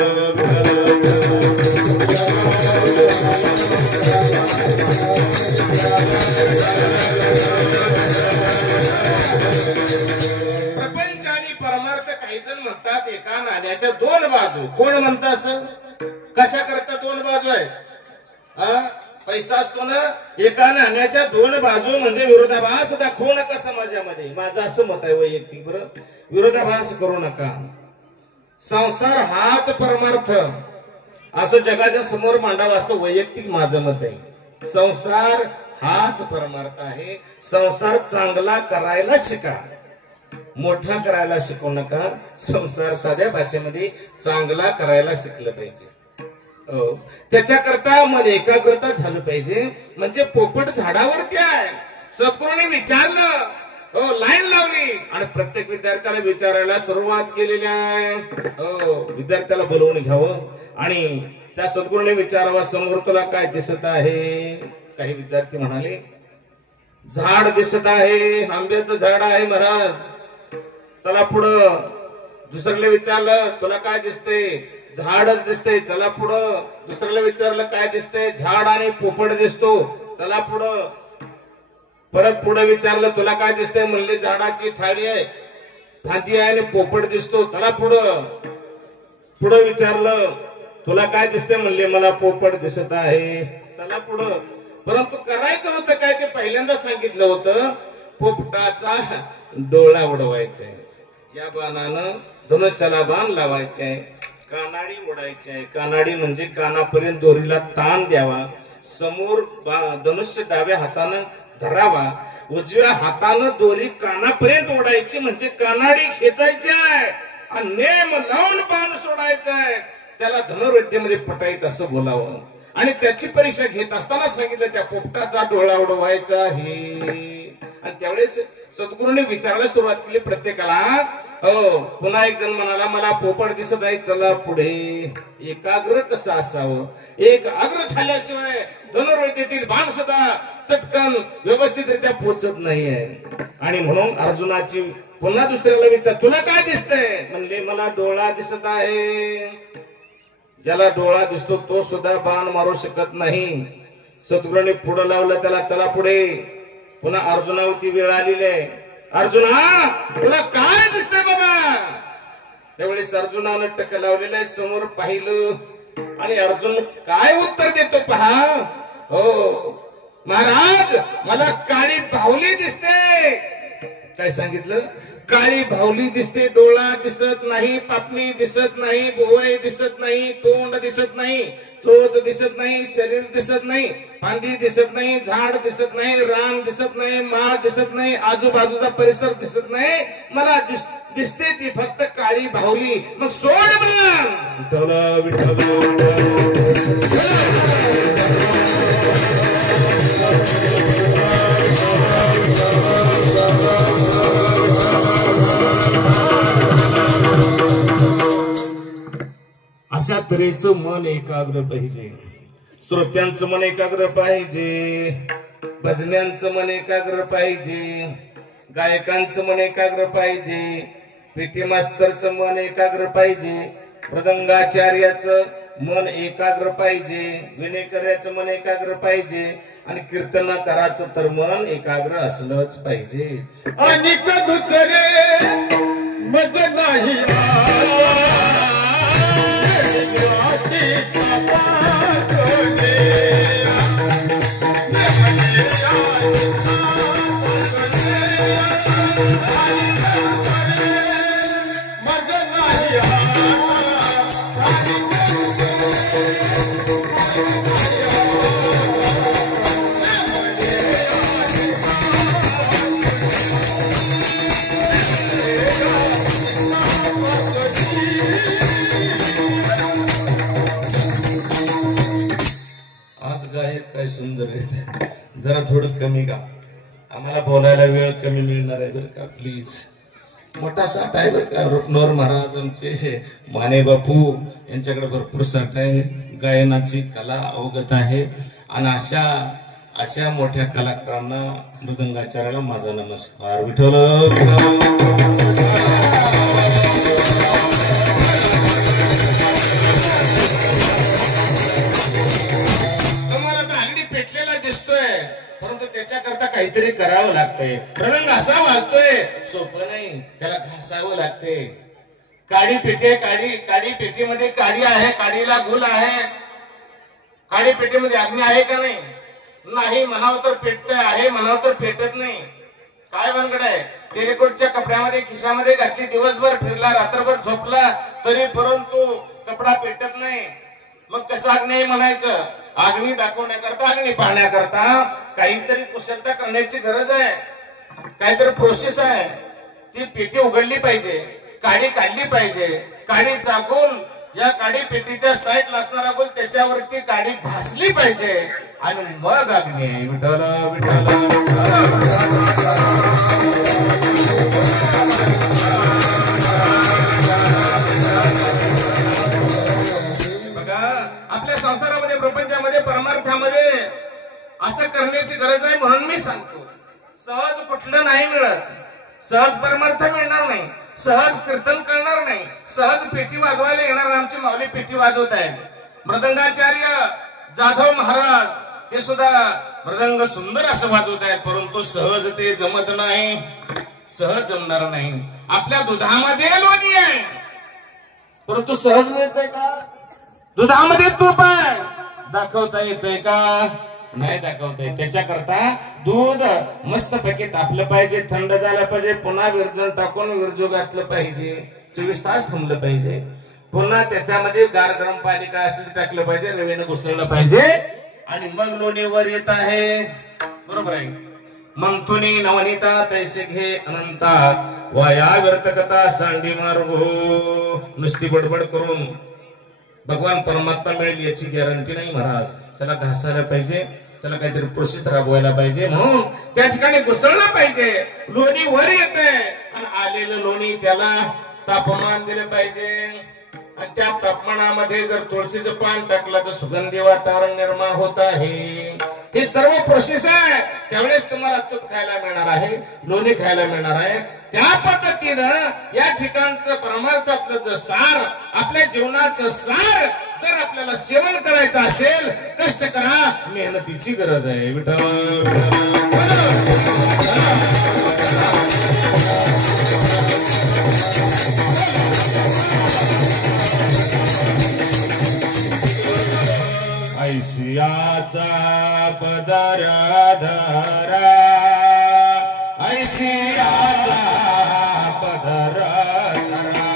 प्रपंच आणि परमार्थ काही जण म्हणतात एका नाण्याच्या दोन बाजू. कोण म्हणतं असं? कशा करता दोन बाजू आहे? पैसा असतो ना, एका नाण्याच्या दोन बाजू म्हणजे विरोधाभास दाखवू नका समाजामध्ये. माझं असं मत आहे वैयक्तिक. बरं, विरोधाभास करू नका. संसार हाच परमार्थ असं जगाच्या समोर मांडावं असं वैयक्तिक माझं मत आहे. संसार हाच परमार्थ आहे. संसार चांगला करायला शिका, मोठा करायला शिकू नका. संसार साध्या भाषेमध्ये चांगला करायला शिकलं पाहिजे. त्याच्याकरता मन एकाग्रता झालं पाहिजे. म्हणजे पोपट झाडावरती आहे. सद्गुरूंनी विचारलं, लाईन लावली आणि प्रत्येक विद्यार्थ्याला विचारायला सुरुवात केलेली आहे. विद्यार्थ्याला बोलवून घ्यावं आणि त्या सद्गुरूने विचारावा, समोर तुला काय दिसत आहे? काही विद्यार्थी म्हणाले, झाड दिसत आहे, आंब्याचं झाड आहे महाराज. चला पुढं. दुसऱ्याला विचारलं, तुला काय दिसतंय? झाडच दिसतंय. चला पुढं. दुसऱ्याला विचारलं, काय दिसतंय? झाड आणि पोपट दिसतो. चला पुढं. परत पुढे विचारलं, तुला काय दिसतंय? म्हणले, झाडाची थाळी आहे, फांदी आहे आणि पोपट दिसतो. चला पुढं. पुढे विचारलं, तुला काय दिसतंय? म्हणले, मला पोपट दिसत आहे. चला पुढं. परंतु करायचं होतं काय ते पहिल्यांदा सांगितलं होतं, पोपटाचा डोळा उडवायचा आहे, या बाणानं धनुष्याला बाण लावायचे आहे, कानाडी ओढायची आहे. कानाडी म्हणजे कानापर्यंत दोरीला ताण द्यावा. समोर धनुष्य डाव्या हातानं धरावा, उजव्या हातानं दोरी कानापर्यंत ओढायची म्हणजे कानाडी खेचायची आहे आणि नेम लावून बाण सोडायचा आहे. त्याला धनुर्विद्येमध्ये पटाईत असं बोलावं. आणि त्याची परीक्षा घेत असताना सांगितलं, त्या पोपटाचा डोळा उडवायचा आहे. आणि त्यावेळेस सद्गुरूंनी विचारायला सुरुवात केली प्रत्येकाला. पुन्हा एक जण म्हणाला, मला पोपट दिसत आहे, चला पुढे. एकाग्र कसं असावं? एकाग्र झाल्याशिवाय धनुर्विद्येतील बाण सुद्धा चटकन व्यवस्थितरित्या पोचत नाहीये. आणि म्हणून अर्जुनाची पुन्हा दुसऱ्याला विचार, तुला काय दिसतंय? म्हणले, मला डोळा दिसत आहे. ज्याला डोळा दिसतो तो सुद्धा बाण मारू शकत नाही. सद्गुरूने पुढे लावलं त्याला, चला पुढे. पुन्हा अर्जुनावरती वेळ आलेली आहे. अर्जुना, तुला काय दिसतंय बाबा? त्यावेळेस अर्जुनानं टक लावलेलं आहे, समोर पाहिलं आणि अर्जुन काय उत्तर देतो पहा. महाराज, मला काळी बाहुली दिसते. काय सांगितलं? काळी बाहुली दिसते. डोळा दिसत नाही, पापणी दिसत नाही, भुवई दिसत नाही, तोंड दिसत नाही, चोच दिसत नाही, शरीर दिसत नाही, फांदी दिसत नाही, झाड दिसत नाही, रान दिसत नाही, माळ दिसत नाही, आजूबाजूचा परिसर दिसत नाही. मला दिसते ती फक्त काळी बाहुली. मग सोड बाण. अशा तऱ्हेचं मन एकाग्र पाहिजे. श्रोत्यांचं मन एकाग्र पाहिजे, भजन्यांचं मन एकाग्र पाहिजे, गायकांचं मन एकाग्र पाहिजे, पेटी मास्तरचं मन एकाग्र पाहिजे, मृदंगाचार्याचं मन एकाग्र पाहिजे, विनेकऱ्याचं मन एकाग्र पाहिजे आणि कीर्तनाकाराचं तर मन एकाग्र असलंच पाहिजे. आणि दुसरे मज नाही काय सुंदर आहे. जरा थोडं कमी का, आम्हाला बोलायला वेळ कमी मिळणार आहे बरं का प्लीज. मोठा साठ आहे बरं का. रुपनोर महाराजांचे माने बापू यांच्याकडे भरपूर साठ आहे. गायनाची कला अवगत आहे. आणि अशा मोठ्या कलाकारांना मृदंगाचार्याला माझा नमस्कार. विठ्ठल त्याच्याकरता काहीतरी करावं लागतंय. मृदंग असा वाजतोय, सोपं नाही, त्याला घासावं लागते. काडी पेटी, काडी पेटीमध्ये काडी आहे, काडीला गुल आहे. काडी पेटीमध्ये अग्नी आहे का नाही? नाही म्हणावं तर पेटतंय, आहे म्हणावं तर पेटत नाही. काय भानगड आहे? टेलिकोटच्या कपड्यामध्ये खिशामध्ये घातली, दिवसभर फिरला, रात्रभर झोपला, तरी परंतु कपडा पेटत नाही. मग कसं अग्नी म्हणायचं? अग्नी दाखवण्याकरता, अग्नी पाहण्याकरता काहीतरी कुशलता करण्याची गरज आहे. काहीतरी प्रोसेस आहे. ती पेटी उघडली पाहिजे, काडी काढली पाहिजे, काडीचा गोल या काडी पेटीच्या साईडला असणारा गोल त्याच्यावरती काडी घासली पाहिजे आणि मग अग्नी आहे. विठ्ठल आपल्या संसारामध्ये, प्रपंचामध्ये, परमार्थामध्ये असं करण्याची गरज आहे. म्हणून मी सांगतो, सहज कुठलं नाही मिळत. सहज परमार्थ मिळणार नाही, सहज कीर्तन करणार नाही, सहज पेटी वाजवायला येणार. आमची माऊली पेटी वाजवत आहे. मृदंगाचार्य जाधव महाराज ते सुद्धा मृदंग सुंदर असं वाजवत आहेत, परंतु सहज ते जमत नाही, सहज जमणार नाही. आपल्या दुधामध्ये लोणी आहे, परंतु सहज मिळतंय का? दुधामध्ये तूप आहे, दाखवता येतंय का? नाही दाखवता येत. त्याच्याकरता दूध मस्त पैकी तापलं पाहिजे, थंड झालं पाहिजे, पुन्हा विरजण टाकून विरजू घातलं पाहिजे, 24 तास थांबलं पाहिजे, पुन्हा त्याच्यामध्ये गार गरम पाणी काय असेल टाकलं पाहिजे, रवीनं घुसळलं पाहिजे आणि मग लोणीवर येत आहे. बरोबर आहे. मंथुनी नवनीता तैसे घे अनंता वाया व्यर्थकता सांडी मार्गो. नुसती बडबड करून भगवान परमात्मा मिळेल याची गॅरंटी नाही महाराज. त्याला घासायला पाहिजे, त्याला काहीतरी प्रोसेस राबवायला पाहिजे, म्हणून त्या ठिकाणी घुसळलं पाहिजे. लोणी वर येते आणि आलेलं लोणी त्याला तापमान दिलं पाहिजे आणि त्या तापमानामध्ये जर तुळशीचं पान टाकलं तर सुगंधी वातावरण निर्माण होत आहे. हे सर्व प्रोसेस आहे. त्यावेळेस तुम्हाला तूप खायला मिळणार आहे, लोणी खायला मिळणार आहे. त्या पद्धतीनं या ठिकाणचं परमार्थातलं जे सार, आपल्या जीवनाचं सार जर आपल्याला सेवन करायचं असेल, कष्ट करा, मेहनतीची गरज आहे. विठ्ठल ऐशियाचा पदर धरा, ऐशियाचा पदर धरा,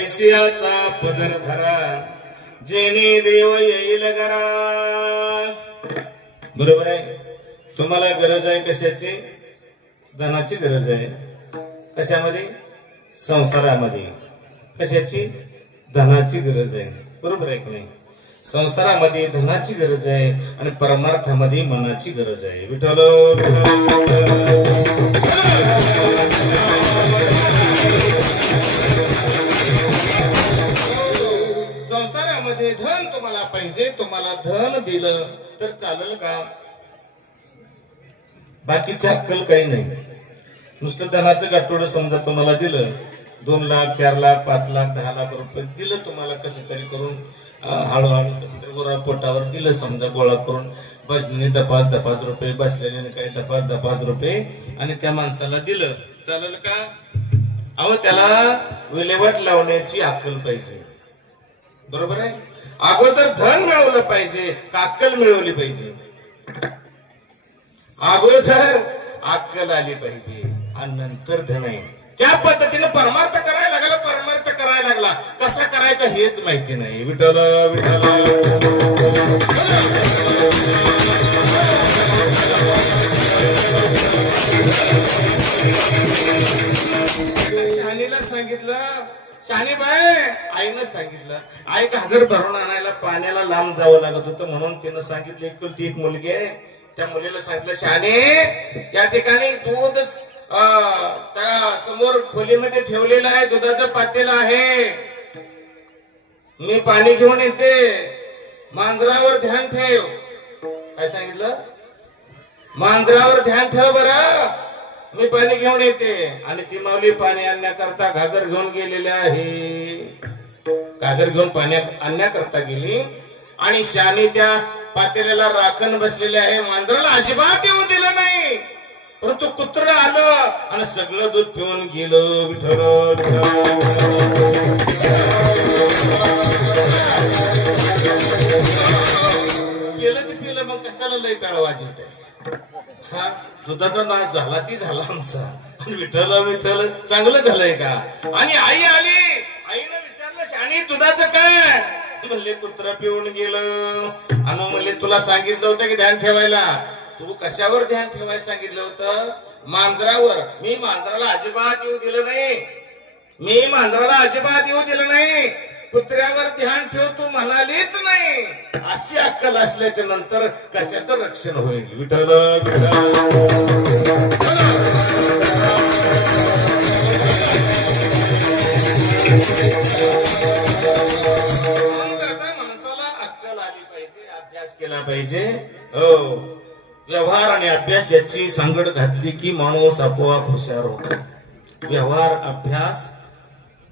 पैशाचा पदर धरा जेणे देव येईल घरा. बरोबर आहे. तुम्हाला गरज आहे कशाची? धनाची गरज आहे. कशामध्ये? संसारामध्ये. कशाची? धनाची गरज आहे. बरोबर आहे की नाही? संसारामध्ये धनाची गरज आहे आणि परमार्थामध्ये मनाची गरज आहे. विठ्ठल संसारामध्ये धन तुम्हाला पाहिजे. तुम्हाला धन दिलं तर चालेल का? बाकीची अक्कल काही नाही. नुसतं धनाचं गाठोडं समजा तुम्हाला दिलं, 2 लाख 4 लाख 5 लाख 10 लाख रुपये दिलं तुम्हाला कसं तरी करून, हळूहळू पोटावर दिलं समजा गोळा करून, बसले 10-5 रुपये, बसलेले काही 10-5 रुपये आणि त्या माणसाला दिलं, चालेल का? अहो त्याला विल्हेवाट लावण्याची अक्कल पाहिजे. बरोबर आहे. अगोदर धन मिळवलं पाहिजे का अक्कल मिळवली पाहिजे? अगोदर अक्कल आली पाहिजे आणि नंतर धन आहे. त्या पद्धतीने परमार्थ करायला लागला. परमार्थ करायला लागला, कसा करायचा हेच माहिती नाही. विठ्ठल विठ्ठल. शानीला सांगितलं, शानीबाई आईनं सांगितलं, आई घागर भरून आणायला पाण्याला लांब जावं लागत होतं म्हणून तिनं सांगितलं एकुलती एक मुलगी आहे. त्या मुलीला सांगितलं, शाने या ठिकाणी दूध त्या समोर खोलीमध्ये ठेवलेलं आहे, दुधाचं पातेलं आहे, मी पाणी घेऊन येते, मांजरावर ध्यान ठेव. काय सांगितलं? मांजरावर ध्यान ठेव बरं, मी पाणी घेऊन येते. आणि ती माऊली पाणी आणण्याकरता घागर घेऊन गेलेली आहे. घागर घेऊन पाणी आणण्याकरता गेली आणि शाने त्या पातेल्याला राखण बसलेले आहे. मांजराला अजिबात येऊ दिलं नाही, परंतु कुत्रं आलं आणि सगळं दूध पिऊन गेलं. विठ्ठल गेलं ते पिलं, मग कशाला लय टाळ वाजवत? हा दुधाचा नाश झाला ती झाला आमचा. विठ्ठल विठ्ठल चांगलं झालंय का? आणि आई आली, आईनं विचारलं, शानी दुधाचं काय? म्हणले कुत्र पिऊन गेलं. आणि म्हणले तुला सांगितलं होतं की ध्यान ठेवायला. तू कशावर ध्यान ठेवायला सांगितलं होतं? मांजरावर. मी मांजराला अजिबात येऊ दिलं नाही, मी मांजराला अजिबात येऊ दिलं नाही. कुत्र्यावर ध्यान ठेव तू म्हणालीच नाही. अशी अक्कल असल्याच्या नंतर कशाचं रक्षण होईल? विठ्ठल माणसाला अक्कल आली पाहिजे, अभ्यास केला पाहिजे. हो, व्यवहार आणि अभ्यास याची सांगड घातली की माणूस आपोआप हुशार होतो. व्यवहार, अभ्यास,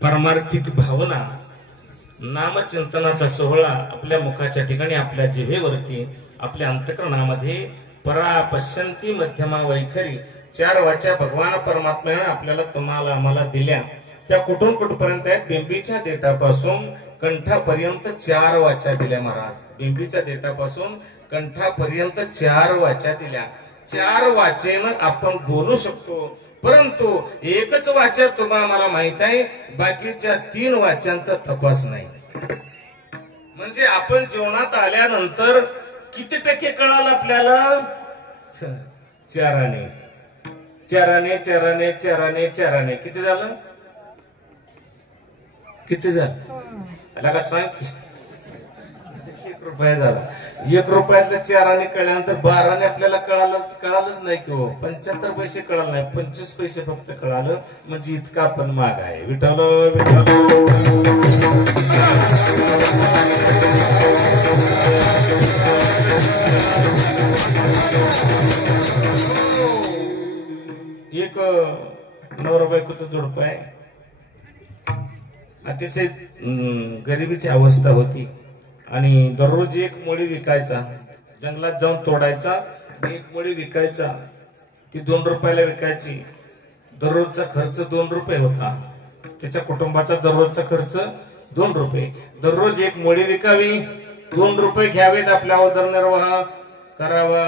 परमार्थिक भावना, नामचिंतनाचा सोहळा आपल्या मुखाच्या ठिकाणी, आपल्या जिभेवरती, आपल्या अंतःकरणामध्ये परा पश्यंती मध्यमा वैखरी 4 वाचा भगवान परमात्म्याने आपल्याला तुम्हाला आम्हाला दिल्या. त्या कुठून कुठपर्यंत आहेत? बिंबीच्या देठापासून कंठापर्यंत 4 वाचा दिल्या महाराज. बिंबीच्या देठापासून कंठापर्यंत 4 वाचा दिल्या. 4 वाचेनं आपण बोलू शकतो, परंतु एकच वाचा तुम्हाला मला माहित आहे, बाकीच्या 3 वाचांचा तपास नाही. म्हणजे आपण जीवनात आल्यानंतर किती टक्के कळालं आपल्याला? 4 आणे. 4 आणे 4 आणे 4 आणे 4 आणे किती झालं? किती झालं? त्याला का सांग? 1 रुपया झाला. 1 रुपयातलं 4 आणे कळल्यानंतर 12 आणे आपल्याला कळालंच नाही की हो. 75 पैसे कळालं नाही, 25 पैसे फक्त कळालं. म्हणजे इतका आपण माग आहे. विठ्ठल एक 9 रुपयाचं जोडप आहे. अतिशय गरिबीची अवस्था होती आणि दररोज 1 मुळी विकायचा, जंगलात जाऊन तोडायचा, 1 मुळी विकायचा, ती 2 रुपयाला विकायची. दररोजचा खर्च 2 रुपये होता. त्याच्या कुटुंबाचा दररोजचा खर्च 2 रुपये. दररोज 1 मुळी विकावी, 2 रुपये घ्यावेत, आपला उदरनिर्वाह करावा.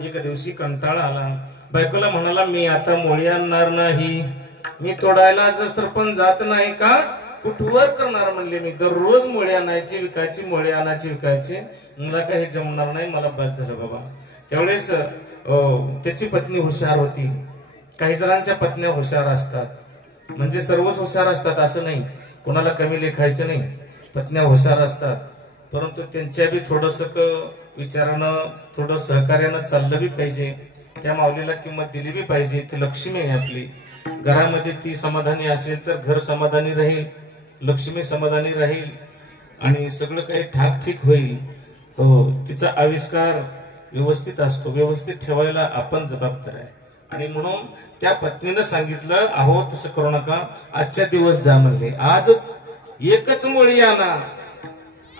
एक दिवशी कंटाळा आला. बायकोला म्हणाला, मी आता मुळी आणणार नाही, मी तोडायला जर सरपंच जात नाही का कुठवर करणार म्हणले मी. दररोज मुळे आणायची विकायची, मुळे आणायची विकायचे. मला काही जमणार नाही, मला बस झालं बाबा. त्यावेळेस त्याची पत्नी हुशार होती. काही जणांच्या पत्न्या हुशार असतात, म्हणजे सर्वच हुशार असतात असं नाही, कोणाला कमी लेखायचं नाही. पत्न्या हुशार असतात, परंतु त्यांच्या बी थोडस विचारानं, थोडं सहकार्यानं चाललं बी पाहिजे. त्या माऊलीला किंमत दिली बी पाहिजे. ती लक्ष्मी आहे आपली. घरामध्ये ती समाधानी असेल तर घर समाधानी राहील, लक्ष्मी समाधानी राहील आणि सगळं काही ठाकठीक होईल. तिचा आविष्कार व्यवस्थित असतो, व्यवस्थित ठेवायला आपण जबाबदार आहे. आणि म्हणून त्या पत्नीनं सांगितलं, अहो तसं करू नका, आजच्या दिवस जा म्हणले. आजच एकच मुळी आणा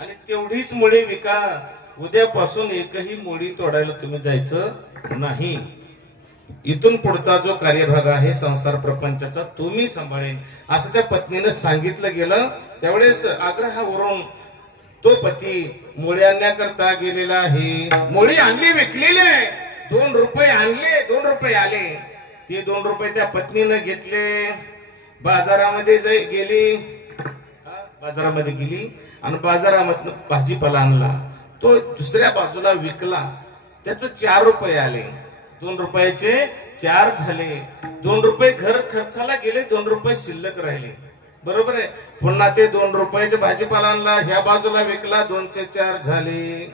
आणि तेवढीच मुळी विका. उद्यापासून एकही मुळी तोडायला तुम्ही जायचं नाही. इथून पुढचा जो कार्यभाग आहे संसार प्रपंचाचा तो मी सांभाळेन, असं त्या पत्नीनं सांगितलं गेलं. त्यावेळेस आग्रहावरून तो पती मुळी आणण्याकरता गेलेला आहे. मुळी आणली, विकलेली आहे. 2 रुपये आणले, 2 रुपये आले. ते 2 रुपये त्या पत्नीनं घेतले, बाजारामध्ये गेली, बाजारामध्ये गेली आणि बाजारामधनं भाजीपाला आणला. तो दुसऱ्या बाजूला विकला, त्याच 4 रुपये आले. 2 रुपयाचे 4 झाले. 2 रुपये घर खर्चाला गेले, 2 रुपये शिल्लक राहिले. बरोबर आहे. पुन्हा ते 2 रुपयाचे भाजीपाला आणला, ह्या बाजूला विकला, 2चे 4 झाले.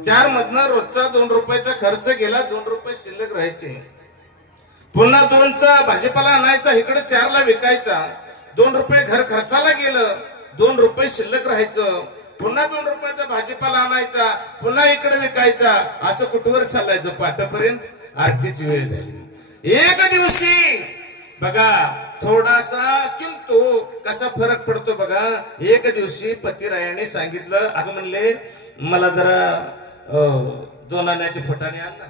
4 मधनं रोजचा 2 रुपयाचा खर्च गेला, 2 रुपये शिल्लक राहायचे. पुन्हा 2चा भाजीपाला आणायचा, इकडे 4ला विकायचा. 2 रुपये घर खर्चाला गेलं, 2 रुपये शिल्लक राहायचं. पुन्हा 2 रुपयाचा भाजीपाला आणायचा, पुन्हा इकडे विकायचा. असं कुठवर चालायचं पाटापर्यंत. आरतीची वेळ झाली. एक दिवशी बघा थोडासा किंतु कसा फरक पडतो बघा. एक दिवशी पतिरायाने सांगितलं, अगं म्हणले मला जरा 2 आण्याचे फुटाणे आण ना.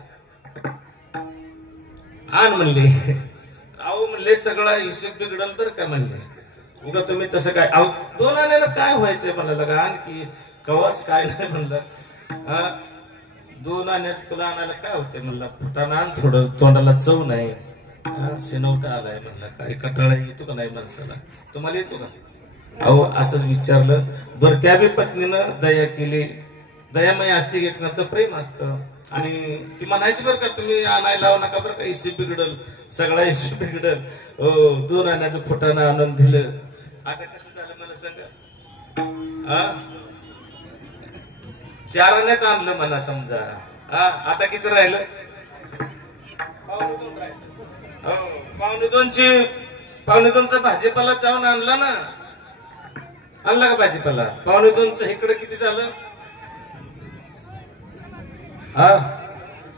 आण म्हणले. अहो म्हणले सगळा हिशोब बिघडल तर काय म्हणले. उगा तुम्ही तसं काय, 2 आण्याला काय व्हायचंय मला लगा, आणखी कवाच काय नाही म्हणलं. 2 आण्याचं तुला आणायला काय होते म्हणलं. फुटाणा आण, थोडं तोंडाला चव नाही, शिनवटा आलाय म्हणलं. काय कटाळा येतो का नाही माणसाला, तुम्हाला येतो का. अहो असंच विचारलं. बरं त्या बी पत्नीनं दया केली. दयामय असते, एकमेकांचं प्रेम असतं. आणि ती म्हणायची बरं का, तुम्ही आणायला लावू नका बरं का, हिशेब बिघडल, सगळा हिशेब बिघडल. 2 आण्याचं फुटाणा आणून दिलं. आता कसं झालं मला सांगा. 4 आण्याचं आणलं मला समजा. आता किती राहिलं. 2.25 राहिलं. 2.25चा भाजीपाला जाऊन आणला ना. आणला का भाजीपाला. 2.25चं इकडे किती झालं.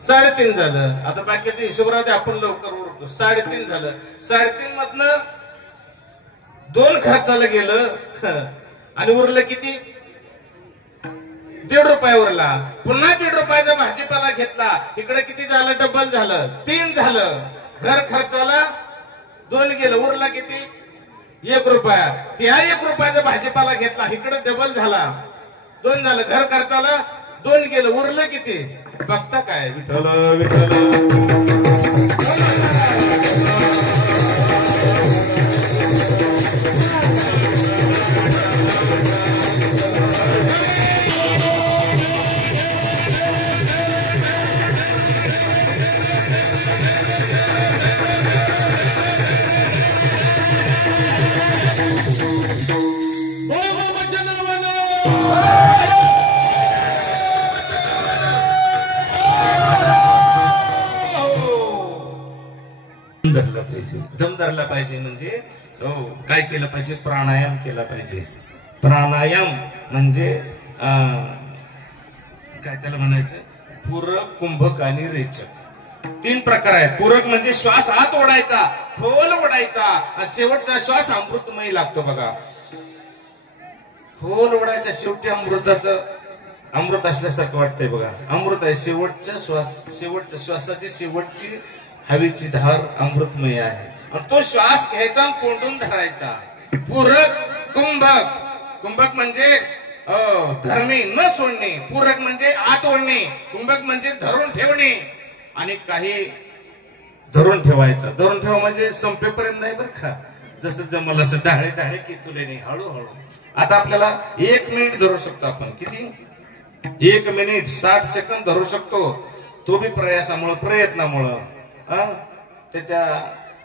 3.5 झालं. आता बाकीच्या हिशोबामध्ये आपण लवकर उरतो. 3.5 झालं. 3.5 मधनं 2 खर्चाला गेलं आणि उरलं किती. 1.5 रुपये उरला. पुन्हा 1.5 रुपयाचा भाजीपाला घेतला, इकडे किती झालं. डबल झालं. 3 झालं. घर खर्चाला 2 गेलं, उरला किती. 1 रुपया. त्या 1 रुपयाचा भाजीपाला घेतला, इकडे डबल झाला, 2 झालं. घर खर्चाला 2 गेलं, उरलं किती. बघता काय. विठ्ठल विठ्ठल. दम धरला पाहिजे. म्हणजे काय केलं पाहिजे. प्राणायाम केला पाहिजे. प्राणायाम म्हणजे काय त्याला म्हणायचं. पूरक, कुंभक आणि रेचक 3 प्रकार आहेत. पूरक म्हणजे श्वास आत ओढायचा, खोल ओढायचा, आणि शेवटचा श्वास अमृतमय लागतो बघा. खोल ओढायचा, शेवटी अमृत असल्यासारखं वाटतंय बघा. अमृत आहे. शेवटच्या श्वासाची शेवटची हवेची धार अमृतमय आहे. तो श्वास घ्यायचा, कोंडून धरायचा. पूरक, कुंभक. कुंभक म्हणजे धरणे, न सोडणे. पूरक म्हणजे आत ओढणे. कुंभक म्हणजे धरून ठेवणे. आणि काही धरून ठेवायचं. धरून ठेवा म्हणजे संपेपर्यंत नाही बरं का. जसं जमल असं डाळे डाळे की तुले नाही हळूहळू. आता आपल्याला 1 मिनिट धरू शकतो आपण. किती? 1 मिनिट 60 सेकंद धरू शकतो. तो बी प्रयत्नामुळं त्याच्या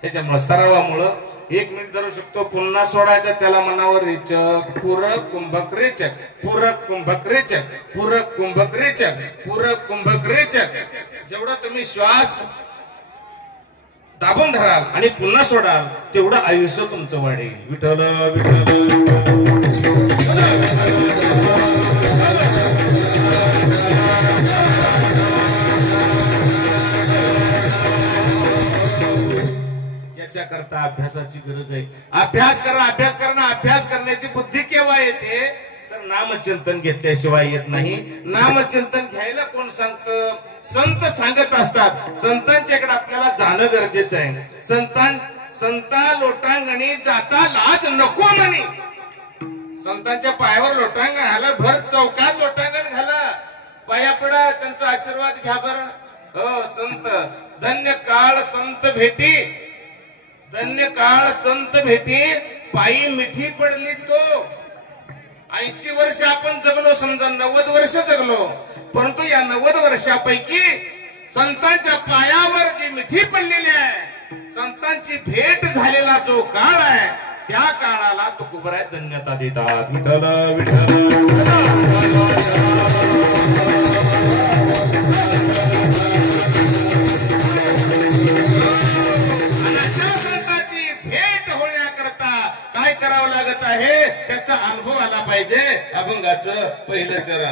ह्याच्यामुळं सरावामुळं 1 मिनिट धरू शकतो. पुन्हा सोडायचं त्याला मनावर रेचक पूरक कुंभक रेचक पूरक कुंभक रेचक पूरक कुंभक रेचक पूरक कुंभक रेचक. जेवढा तुम्ही श्वास दाबून धराल आणि पुन्हा सोडाल तेवढं आयुष्य तुमचं वाढेल. विठ्ठल विठ्ठल करता अभ्यासाची गरज आहे. अभ्यास करा अभ्यास करा. अभ्यास करण्याची बुद्धी केव्हा येते तर नामचिंतन घेतल्याशिवाय येत नाही. नामचिंतन घ्यायला कोण सांगतं? संत सांगत असतात. संतांच्याकडे आपल्याला जाणं गरजेचं आहे. संता लोटांगणी जाता लाज नको म्हणे. संतांच्या पायावर लोटांगण घाला. भर चौकात लोटांगण घाला. पाया पडा. त्यांचा आशीर्वाद घ्या बरं. हो संत धन्य काळ संत भेटी. धन्य काळ संत भेटी पायी मिठी पडली तो. 80 वर्ष आपण जगलो समजा 90 वर्ष जगलो. परंतु या 90 वर्षापैकी संतांच्या पायावर जी मिठी पडलेली आहे संतांची भेट झालेला जो काळ आहे त्या काळाला तुकोबराय धन्यता देतात. विठ्ठल विठ्ठल करावं लागत आहे त्याचा अनुभव आला पाहिजे. अभंगाचं पहिलं चरण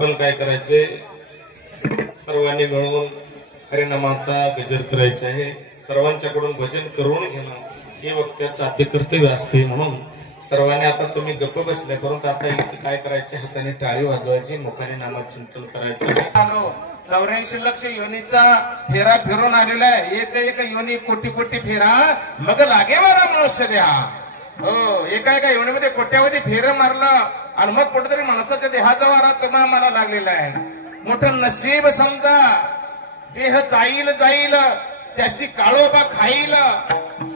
आपण काय करायचंय, सर्वांनी मिळून हरिनामाचा गजर करायचा आहे. सर्वांच्याकडून भजन करून घेणं हे वक्त्याचं आद्य कर्तव्य असते. म्हणून सर्वांनी आता तुम्ही गप्प बसले, परंतु आता इथे काय करायचे, हाताने टाळी वाजवायची, मुखाने नामात चिंतन करायचं. 84 लक्ष योनीचा फेरा फिरून आलेला आहे. एक एक योनी कोटी कोटी फेरा मग लागे मला मनुष्य द्या. हो, एका एका योनीमध्ये कोट्यावधी फेर मारलं आणि मग कुठेतरी माणसाच्या देहाचा वारा तुम्हा मला लागलेला आहे. मोठं नशीब समजा. देह जाईल जाईल त्याशी काळोबा खाईल.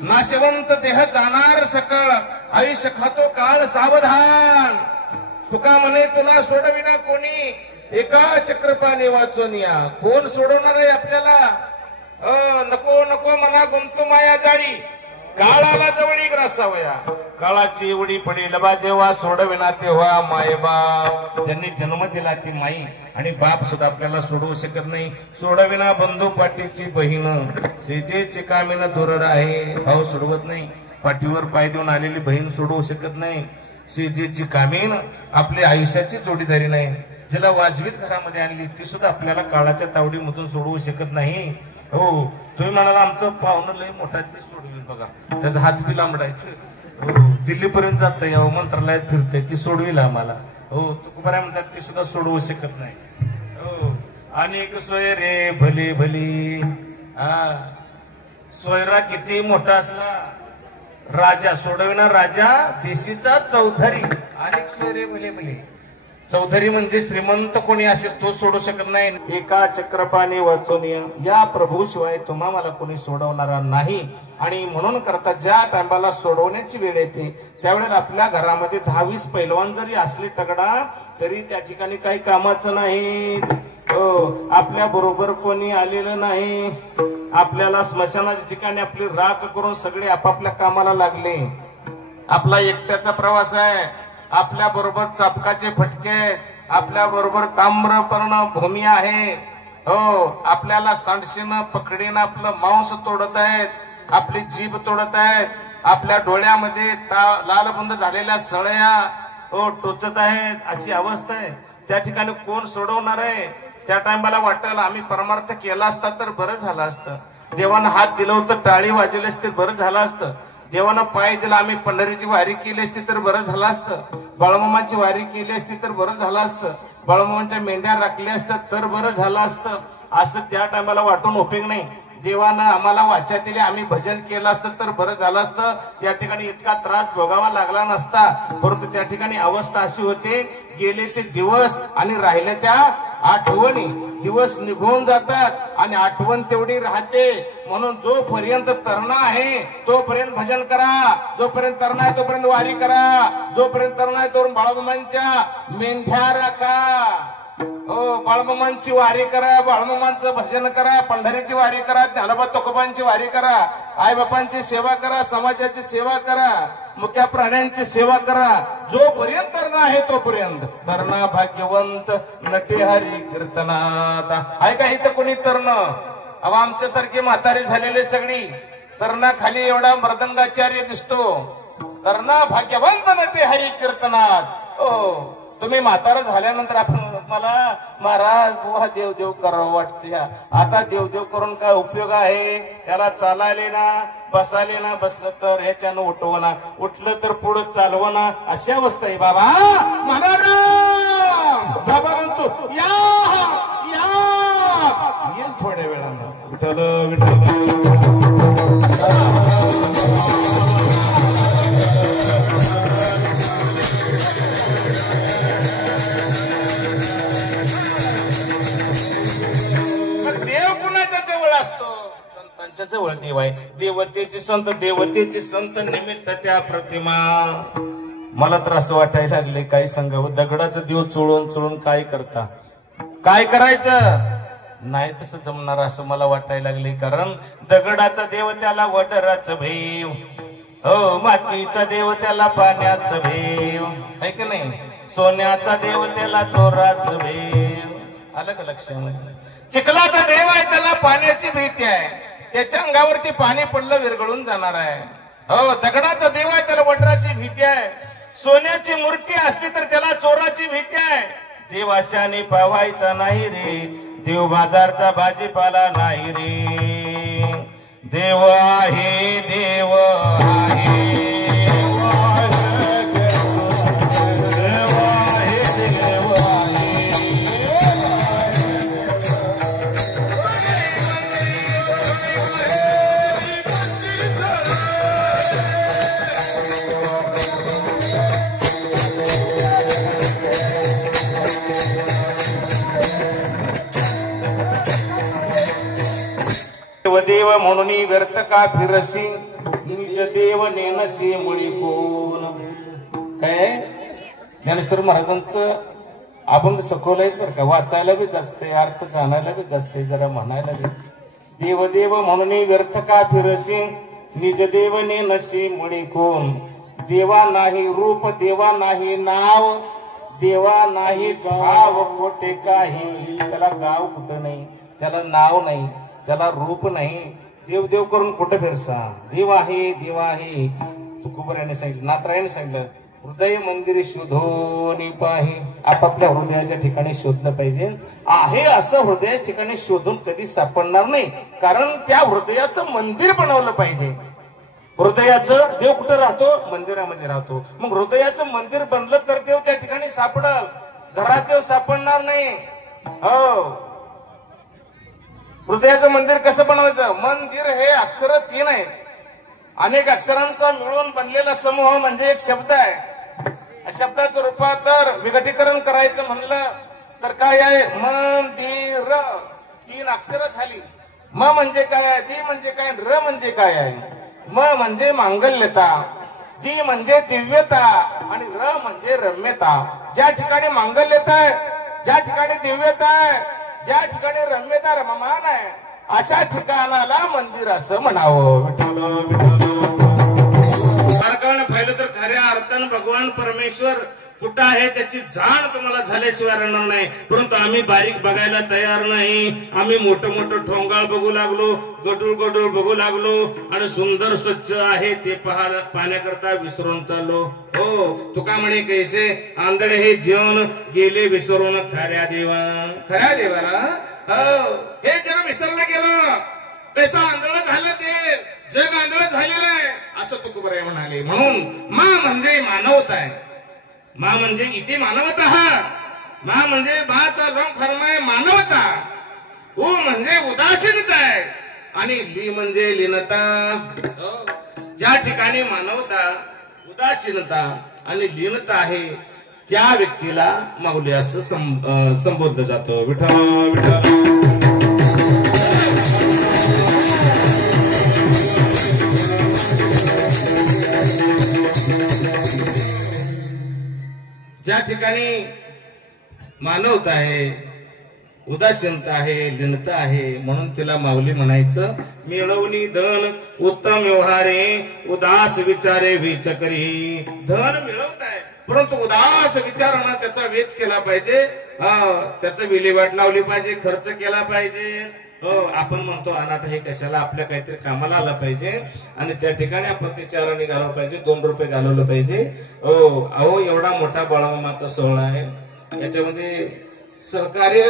नाशवंत देह जाणार सकळ, आयुष्य खातो काळ सावधान. तुका म्हणे तुला सोडविना कोणी, एका चक्रपाणी वाचून या. कोण सोडवणार आहे आपल्याला? नको नको मना गुंतू माया जाळी, काळाला जवळी ग्रासावया. काळाची एवढी पडेल बा जेव्हा, सोडविना तेव्हा मायबाप. ज्यांनी जन्म दिला ती माई आणि बाप सुद्धा आपल्याला सोडवू शकत नाही. सोडविना बंधू पाठीची बहीण, सेजेचे कामीन दूर आहे. भाऊ सोडवत नाही, पाठीवर पाय देऊन आलेली बहीण सोडवू शकत नाही. सेजेची कामीन आपली आयुष्याची जोडीदारी नाही. ज्याला वाजवीत घरामध्ये आणली ती सुद्धा आपल्याला काळाच्या तावडीमधून सोडवू शकत नाही. हो, तुम्ही म्हणाला आमचं पाहुणं लय मोठा ते सोडवेल बघा, त्याचा हात बी लांबडायचं. हो, दिल्लीपर्यंत जातं, या मंत्रालयात फिरतंय, ती सोडविल आम्हाला. हो, तुकोबाराय म्हणतात ती सुद्धा सोडवू शकत नाही. हो, अनेक सोय रे भली भली. सोयरा किती मोठा असला, राजा सोडविना राजा, देशीचा चौधरी. अनेक सोय रे भले भले. चौधरी म्हणजे श्रीमंत कोणी असेल तो सोडू शकत नाही. एका चक्रपाणी वाचून या प्रभू शिवाय तुम्हा मला कोणी सोडवणारा नाही. आणि म्हणून करता ज्या टायमाला सोडवण्याची वेळ येते त्यावेळेला आपल्या घरामध्ये 10-20 पैलवान जरी असले तगडा, तरी त्या ठिकाणी काही कामाचं नाही. हो, आपल्या बरोबर कोणी आलेलं नाही. आपल्याला स्मशानाच्या ठिकाणी आपली राख करून सगळे आपापल्या कामाला लागले. आपला एकट्याचा प्रवास आहे. आपल्या बरोबर चापकाचे फटके, आपल्या बरोबर ताम्रपर्ण भूमी आहे. हो, आपल्याला सांडशीनं पकडीनं आपलं मांस तोडत आहेत, आपली जीभ तोडत आहेत, आपल्या डोळ्यामध्ये लालबुंद झालेल्या सळया हो टोचत आहेत. अशी अवस्था आहे. त्या ठिकाणी कोण सोडवणार आहे? त्या टायमाला वाटेल आम्ही परमार्थ केला असता तर बरं झालं असतं. देवानं हात दिलं होतं, टाळी वाजवली असते बरं झालं असतं. देवानं पाय दिला, आम्ही पंढरीची वारी केली असती तर बरं झालं असतं. बाळमामाची वारी केली असती तर बरं झालं असतं. बाळमामांच्या मेंढ्या राखल्या असतात तर बरं झालं असतं. असं त्या टायमाला वाटून उपयोग नाही. देवानं आम्हाला वाचा दिली, आम्ही भजन केलं असतं तर बरं झालं असतं. या ठिकाणी इतका त्रास भोगावा लागला नसता. परंतु त्या ठिकाणी अवस्था अशी होते, गेले ते दिवस आणि राहिल्या त्या आठवणी. दिवस निघून जातात आणि आठवण तेवढी राहते. म्हणून जोपर्यंत तरणा आहे तोपर्यंत भजन करा, जोपर्यंत तरणा आहे तोपर्यंत वारी करा, जोपर्यंत तरणा आहे तोपर्यंत बाळमामांच्या मेंढ्या राखा. हो, बाळमामांची वारी करा, बाळमामांचं भजन करा, पंढरीची वारी करा, ज्ञानोबा तुकोबांची वारी करा, आई बापांची सेवा करा, समाजाची सेवा करा, मुक्या प्राण्यांची सेवा करा. जोपर्यंत तरणा आहे तोपर्यंत. तरणा भाग्यवंत नटे हरी कीर्तनात. आहे का इथं कोणी तरण? अहो, आमच्यासारखी म्हातारी झालेले सगळी तरणा खाली एवढा मृदंगाचार्य दिसतो. तरणा भाग्यवंत नटे हरी कीर्तनात. हो, तुम्ही म्हातारा झाल्यानंतर आपण मला महाराज बुवा देव देव करावं वाटते. आता देव देव करून काय उपयोग आहे? त्याला चालायले ना, बसायले ना, बसलं तर ह्याच्यानं उठव ना, उठलं तर पुढं चालव ना, अशी अवस्था आहे. बाबा म्हणा ना, बाबा म्हणतो या येईल थोड्या वेळानं. विठ्ठल विठ्ठल. संतांच्या जवळ देव आहे. देवतेचे संत, देवतेचे संत निमित्त त्या प्रतिमा. मला तर असं वाटायला लागले काय सांगावं, दगडाचं देव चोळून चोळून काय करता, काय करायचं नाही तसं जमणार असं मला वाटायला लागले. कारण दगडाचा देव त्याला वडराचं भेव, हो, मातीचा देव त्याला पाण्याचं भेव आहे की नाही, सोन्याचा देव त्याला चोराचं भेव. आलं का लक्षामध्ये? चिखलाचा देव आहे त्याला पाण्याची भीती आहे, त्याच्या अंगावरती पाणी पडलं विरघळून जाणार आहे. हो, दगडाचा देव आहे त्याला वडराची भीती आहे, सोन्याची मूर्ती असली तर त्याला चोराची भीती आहे. देवाशाने पावायचा नाही रे, देव बाजारचा भाजीपाला नाही रे. देव आहे, देव आहे, देव आहे, देव आहे. देव म्हणून व्यर्थ का फिरसी, निज देव नेनसी मुळी कोण. काय ज्ञानेश्वर महाराजांचं अभंग सखोलय बरं का, वाचायला बी असते, अर्थ जाणायला बी असते, जरा म्हणायला बी. देव देव म्हणून व्यर्थ का फिरसी, निज देव नेनसी मुळी कोण. देवा नाही रूप, देवा नाही नाव, देवा नाही गाव कोठे काही. त्याला गाव कुठं नाही, त्याला नाव नाही, त्याला रूप नाही. देव देव करून कुठं फिरसा. देव आहे, देव आहे. तुकोबराने सांगितलं, नाथरायाने सांगितलं, हृदय मंदिर शोधून पाहे. आपापल्या हृदयाच्या ठिकाणी शोधलं पाहिजे. आहे असं हृदयाच्या ठिकाणी शोधून कधी सापडणार नाही, कारण त्या हृदयाचं मंदिर बनवलं पाहिजे. हृदयाचं देव कुठं राहतो, मंदिरामध्ये राहतो. मग हृदयाचं मंदिर बनलं तर देव त्या ठिकाणी सापडल, घरात देव सापडणार नाही. हो, हृदयाचं मंदिर कसं बनवायचं. मंदिर हे अक्षर 3 आहे. अनेक अक्षरांचा मिळून बनलेला समूह म्हणजे एक शब्द आहे. शब्दाचं रूपांतर विघटीकरण करायचं म्हणलं तर काय आहे, मंदिर. 3 अक्षर झाली. म म्हणजे काय आहे, दी म्हणजे काय, र म्हणजे काय आहे. म म्हणजे मांगल्यता, दी म्हणजे दिव्यता आणि र म्हणजे रम्यता. ज्या ठिकाणी मांगल्यता आहे, ज्या ठिकाणी दिव्यता आहे, ज्या ठिकाणी रम्यता रममान आहे, अशा ठिकाणाला मंदिर असं म्हणावं. पाहिलं तर खऱ्या अर्थानं भगवान परमेश्वर कुठं आहे त्याची जाण तुम्हाला झाल्याशिवाय राहणार नाही. परंतु आम्ही बारीक बघायला तयार नाही. आम्ही मोठं मोठं ठोंगाळ बघू लागलो, गडूळ गडूळ बघू लागलो आणि सुंदर स्वच्छ आहे ते पाहण्याकरता विसरून चाललो. हो, तुका म्हणे कैसे आंधळे हे जीवन गेले विसरून खऱ्या देवाला. हे जग विसरलं गेलं, कैसा आंधळ झालं, ते जग आंधळ झालेलं आहे असं तुकोबराय म्हणाले. म्हणून मा म्हणजे मानवता आहे. मा म्हणजे इथे मानवता. मा म्हणजे बाचा रंग फरमाय मानवता. उ म्हणजे उदासीनता आहे आणि ली म्हणजे लीनता. ज्या ठिकाणी मानवता, उदासीनता आणि लीनता आहे त्या व्यक्तीला माऊली असं संबोधलं जातं. विठ्ठल विठ्ठल. ज्या ठिकाणी मानवता आहे, उदासीनता आहे, लीनता आहे, म्हणून तिला माऊली म्हणायचं. मिळवणी धन उत्तम व्यवहारे, उदास विचारे विचकरी. धन मिळवत आहे परंतु उदास विचारांना त्याचा वेच केला पाहिजे, त्याचं विल्हेवाट लावली पाहिजे, खर्च केला पाहिजे. हो, आपण म्हणतो अनाथ हे कशाला, आपल्या काहीतरी कामाला आला पाहिजे आणि त्या ठिकाणी आपण ते 4 आणे घालवलं पाहिजे, 2 रुपये घालवलं पाहिजे. हो, अहो एवढा मोठा बाळमामाचा सोहळा आहे, याच्यामध्ये सहकार्य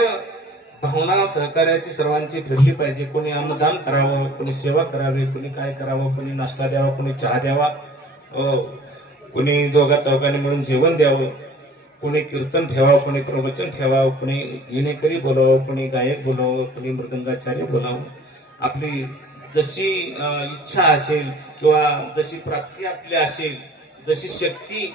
भावना, सहकार्याची सर्वांची फिरली पाहिजे. कोणी अन्नदान करावं, कोणी सेवा करावी, कोणी काय करावं, कोणी नाश्ता द्यावा, कोणी चहा द्यावा, कोणी दोघा चौघांनी मिळून जेवण द्यावं, कोणी कीर्तन ठेवावं, कोणी प्रवचन ठेवावं, कोणी विणेकरी बोलावं, कोणी गायक बोलावं, कोणी मृदंगाचार्य बोलावं. आपली जशी इच्छा असेल किंवा जशी प्राप्ती आपली असेल, जशी शक्ती,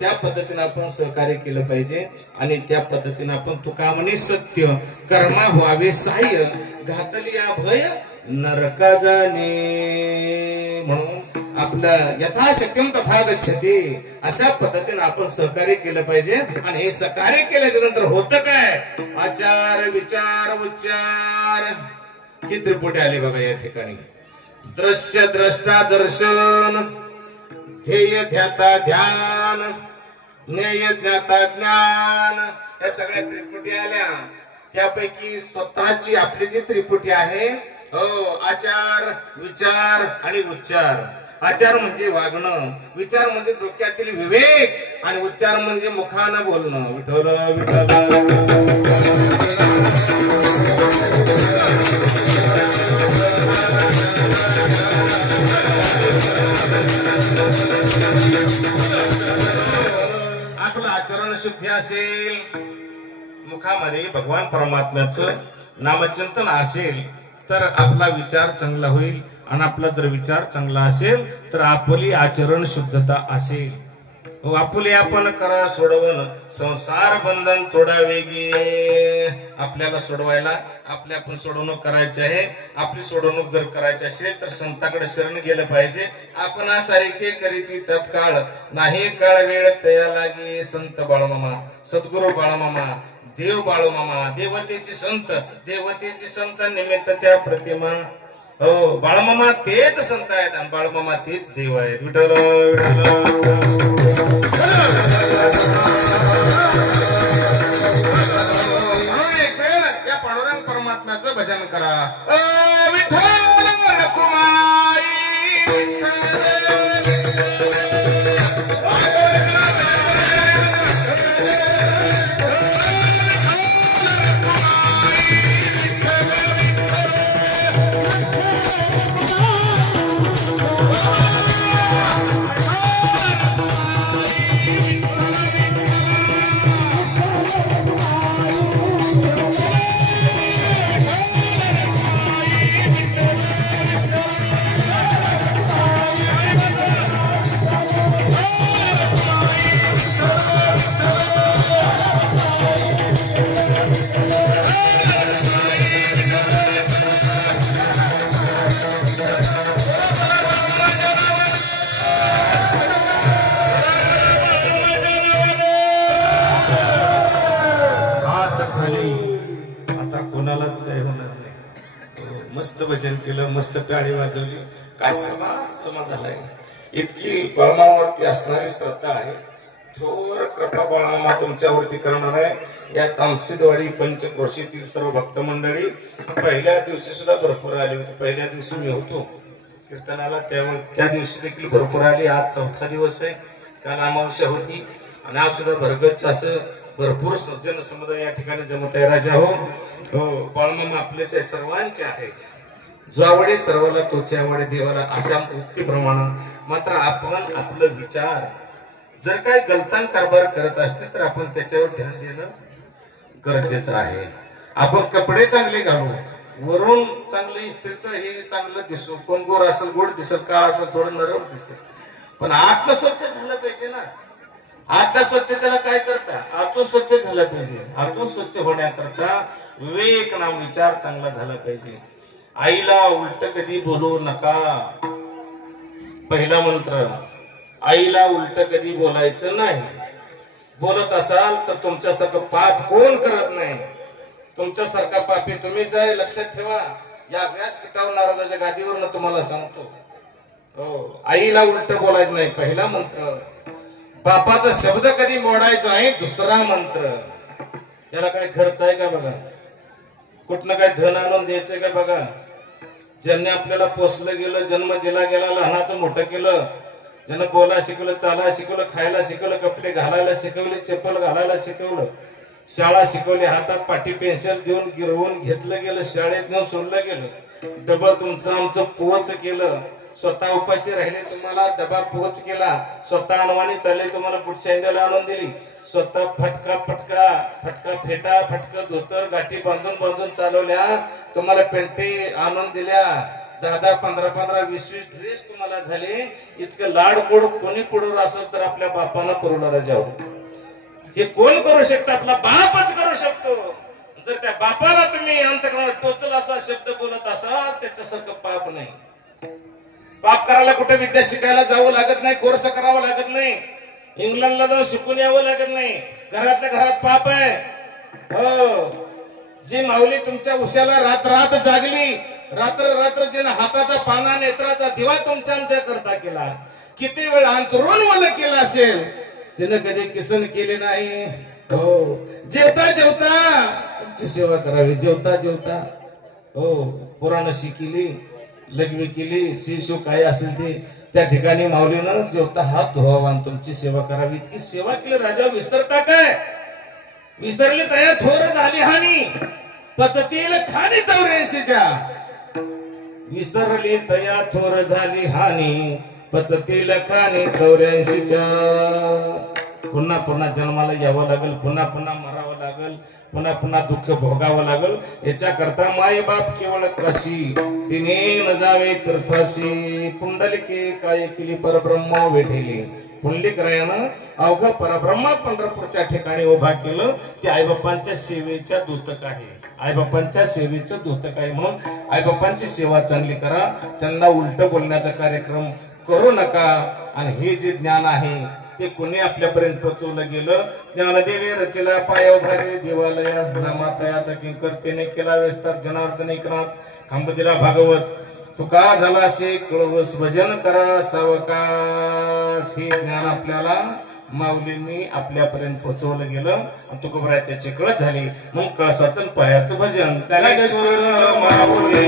त्या पद्धतीने आपण सहकार्य केलं पाहिजे. आणि त्या पद्धतीने आपण तुका म्हणे सत्य कर्मा व्हावे सहाय्य, घातली अभय नरका जाणे. म्हणून आपलं यथाशक्यम तथा गच्छते अशा पद्धतीने आपण सहकार्य केलं पाहिजे. आणि हे सहकार्य केल्याच्या नंतर होतं काय, आचार विचार उच्चार ही त्रिपुटी आली बघा या ठिकाणी. दृश्य द्रष्टा दर्शन, ध्येय ध्याता ध्यान, ज्ञेय ज्ञाता ज्ञान, या सगळ्या त्रिपुटी आल्या. त्यापैकी स्वतःची आपली जी त्रिपुटी आहे, आचार विचार आणि उच्चार, आचार म्हणजे वागणं, विचार म्हणजे डोक्यातील विवेक आणि उच्चार म्हणजे मुखानं बोलणं. विठ्ठल विठ्ठल. आपलं आचरण शुद्ध असेल, मुखामध्ये भगवान परमात्म्याचं नामचिंतन असेल तर आपला विचार चांगला होईल. आणि आपला जर विचार चांगला असेल तर आपली आचरण शुद्धता असेल. आपुले आपण करा सोडवण, संसार बंधन तोडावे गे. आपल्याला सोडवायला आपण सोडवणूक करायची आहे. आपली सोडवणूक जर करायची असेल तर संताकडे शरण गेलं पाहिजे. आपण सारखे करीती तत्काळ, नाही काळ वेळ तया लागे. संत बाळूमामा, सद्गुरू बाळूमामा, देव बाळूमामा, देवतेची संत निमित्त त्या प्रतिमा. हो, बाळूमामा तेच संत आहेत आणि बाळूमामा तेच देव आहेत. विठ्ठल या पांडुरंग परमात्म्याचं भजन करा. विठ्ठल कुमारी मस्त भजन केलं, मस्त टाळी वाजवली. काय समाज झालाय. इतकी बाळमामावरती असणारी श्रद्धा आहे. थोर कृपा बाळमामा तुमच्यावरती करणार आहे. या तामसीद्वारी पंचक्रोशीतील सर्व भक्त मंडळी पहिल्या दिवशी सुद्धा भरपूर आली होती. पहिल्या दिवशी मी होतो कीर्तनाला, त्या दिवशी देखील भरपूर आली. आज चौथा दिवस आहे. काल अमावस्या होती आणि आज सुद्धा भरगच्च असं भरपूर सज्जन समुदाय या ठिकाणी जमत आहे. राजा हो, बाळमामा आपलेच आहे, सर्वांचे आहे. जो आवडे सर्वाला तोचे आवडे देवाला, अशा उक्तीप्रमाणे. मात्र आपण आपलं विचार जर काही गलतान कारभार करत असते तर आपण त्याच्यावर ध्यान देणं गरजेचं आहे. आपण कपडे चांगले घालू, वरून चांगलं इस्त्रीचं हे चांगलं दिसू. कोण गोर असेल गोड दिसेल, काळ असेल थोडं नरम दिसेल, पण आतलं स्वच्छ झालं पाहिजे ना. आतल्या स्वच्छतेला काय करता, आतून स्वच्छ झालं पाहिजे. आतून स्वच्छ होण्याकरता विवेक नाम विचार चांगला झाला पाहिजे. आईला उलट कधी बोलू नका. पहिला मंत्र, आईला उलट कधी बोलायचं नाही. बोलत असाल तर तुमच्यासारखं पाप कोण करत नाही. तुमच्यासारखा पापी तुम्हीच आहे, लक्षात ठेवा. या व्यासपीठावर नारदाच्या गादीवरनं तुम्हाला सांगतो. हो, आईला उलट बोलायचं नाही, पहिला मंत्र. बापाचा शब्द कधी मोडायचा नाही, दुसरा मंत्र. याला काय खर्च आहे का बघा, कुठनं काय धन आणून द्यायचंय का बघा. ज्यांनी आपल्याला पोसलं गेलं, जन्म दिला गेला, लहानाचं मोठं केलं, ज्यानं बोला शिकवलं, चाला शिकवलं, खायला शिकवलं, कपडे घालायला शिकवले, चप्पल घालायला शिकवलं, शाळा शिकवली, हातात पाठी पेन्सिल देऊन गिरवून घेतलं गेलं, शाळेत नेऊन सोडलं गेलं, डबा तुमचं आमचं पोच केलं, स्वतः उपाशी राहिले, तुम्हाला डबा पोच केला, स्वतः अनवाणी चालले, तुम्हाला पुढच्या इंडियाला आणून दिली, स्वतः फटका फेटा फटका धोतर गाठी बांधून चालवल्या, तुम्हाला पेंटे आणून दिल्या, 10 15 20 ड्रेस तुम्हाला झाले. इतकं लाडकोड कोणी पुढं असेल तर आपल्या बापानं करू जाऊ. हे कोण करू शकतं, आपला बापच करू शकतो. जर त्या बापाला तुम्ही अंतकरणात टोचल असा शब्द बोलत असाल, त्याच्यासारखं पाप नाही. पाप करायला कुठे विद्या शिकायला जावं लागत नाही, कोर्स करावा लागत नाही, इंग्लंडला जाऊन शिकून यावं लागत नाही. घरातल्या घरात पाप आहे. हो, जी माऊली तुमच्या उशाला रात्र जागली, रात्र जिने हाताचा पाना नेत्राचा दिवा तुमच्या आमच्या करता केला, किती वेळ अंतरून वल केला असेल, तिने कधी किसन केले नाही. हो, जेवता तुमची सेवा करावी, जेवता हो पुराण शिकिली, लघवी केली, शिशू काय असेल ते त्या ठिकाणी माऊलीनं जेवता हात धुवावा आणि तुमची सेवा करावी. इतकी सेवा केली राजा विसरता काय? विसरले तया थोर झाली हानी पचतील खाणी 84च्या. विसरली तया थोर झाली हानी पचतील खाणी 84च्या. पुन्हा पुन्हा जन्माला यावं लागेल, पुन्हा पुन्हा मरावं लागेल, पुन्हा पुन्हा दुःख भोगावं लागेल. याच्या करता माई बाप केवळ कशी तिने न जावे तीर्थाशी. पुंडलिके काय केली परब्रह्म वेठेली. पुंडलिकरायानं अवघ परब्रह्म पंढरपूरच्या ठिकाणी उभा केलं. ते आईबापांच्या सेवेच्या दूतक आहे. आईबापांच्या सेवेचं दूतक आहे. म्हणून आईबापांची सेवा चांगली करा. त्यांना उलट बोलण्याचा कार्यक्रम करू नका. आणि हे जे ज्ञान आहे ते कोणी आपल्यापर्यंत पोहोचवलं गेलं. ज्ञानदेवे रचिला पाय उभारे देवालया नामात्रयाचा किंकर त्याने केला विस्तार जनार्दन एकनाथ खांबदिला भागवत. तुका झाला असे कळवस भजन करा सावकाश. हे ज्ञान आपल्याला माऊलींनी आपल्यापर्यंत पोहोचवलं गेलं. तुकोबराय त्याची कळस झाली. मग कळसाचं पायाचं भजन माऊली.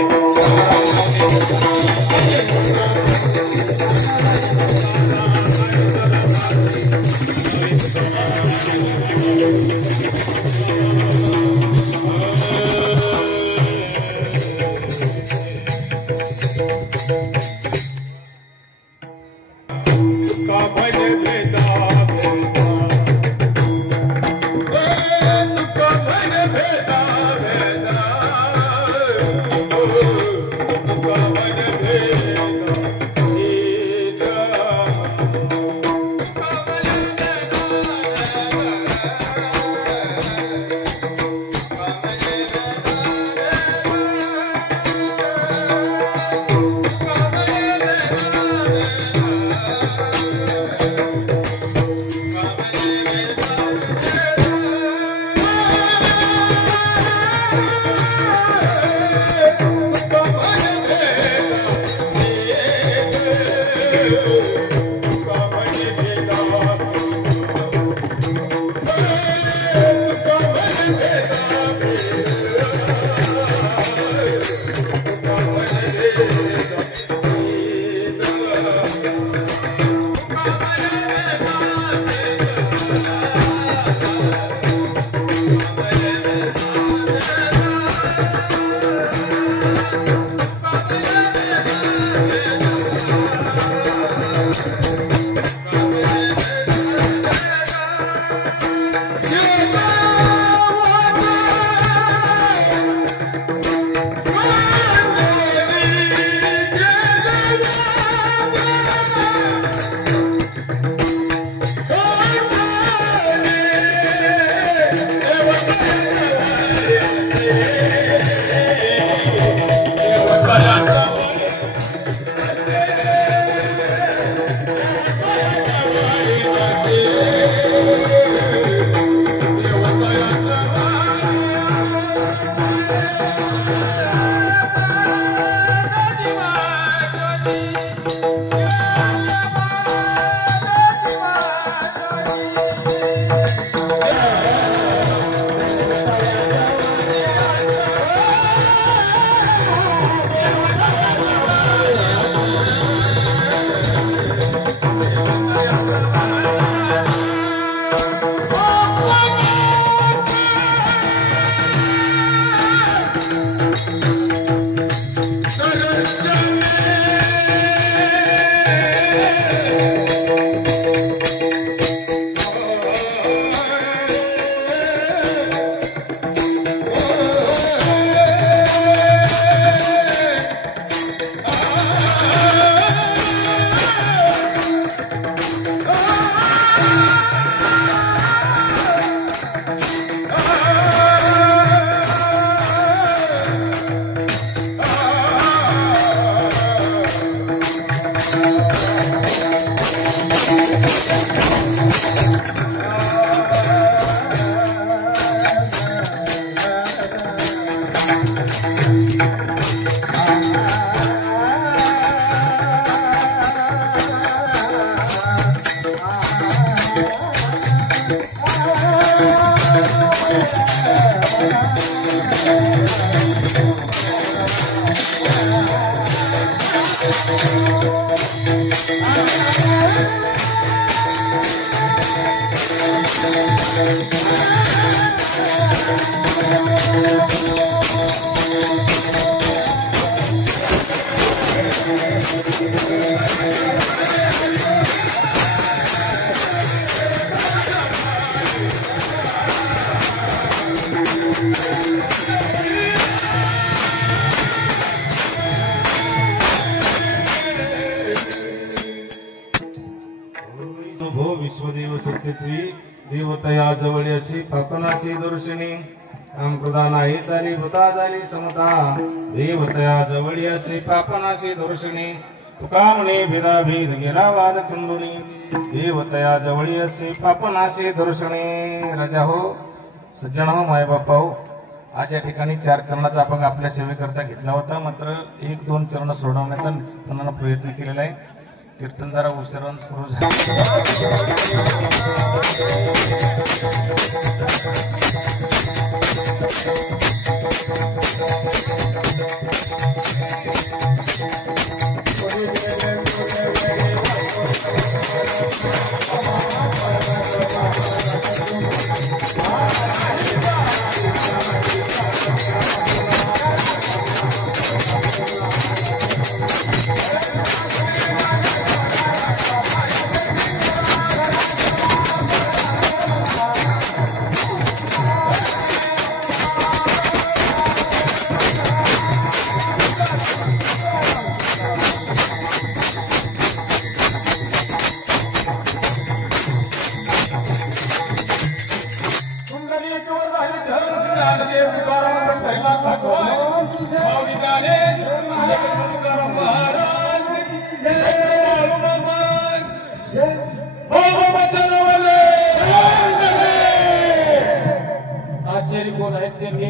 भो विश्वदेव सत्यत्वी देवतया जवळ्याशी पापनाशी दर्शनी काम प्रदान आहे चाली भूता झाली समता देवतया जवळ्याशी पापनाशी दर्शनी तुका म्हणे भेदाभेद गेला वाद खंडुनी देवतया जवळ्याशी पापनाशी दर्शनी. राजा हो, सज्जन हो, माय बापा हो, आज या ठिकाणी 4 चरणाचा आपण आपल्या सेवेकरता घेतला होता. मात्र 1-2 चरण सोडवण्याचा निश्चितपणाने प्रयत्न केलेला आहे. कीर्तन जरा उशिरान सुरू आचार्य कोण आहेत त्यांनी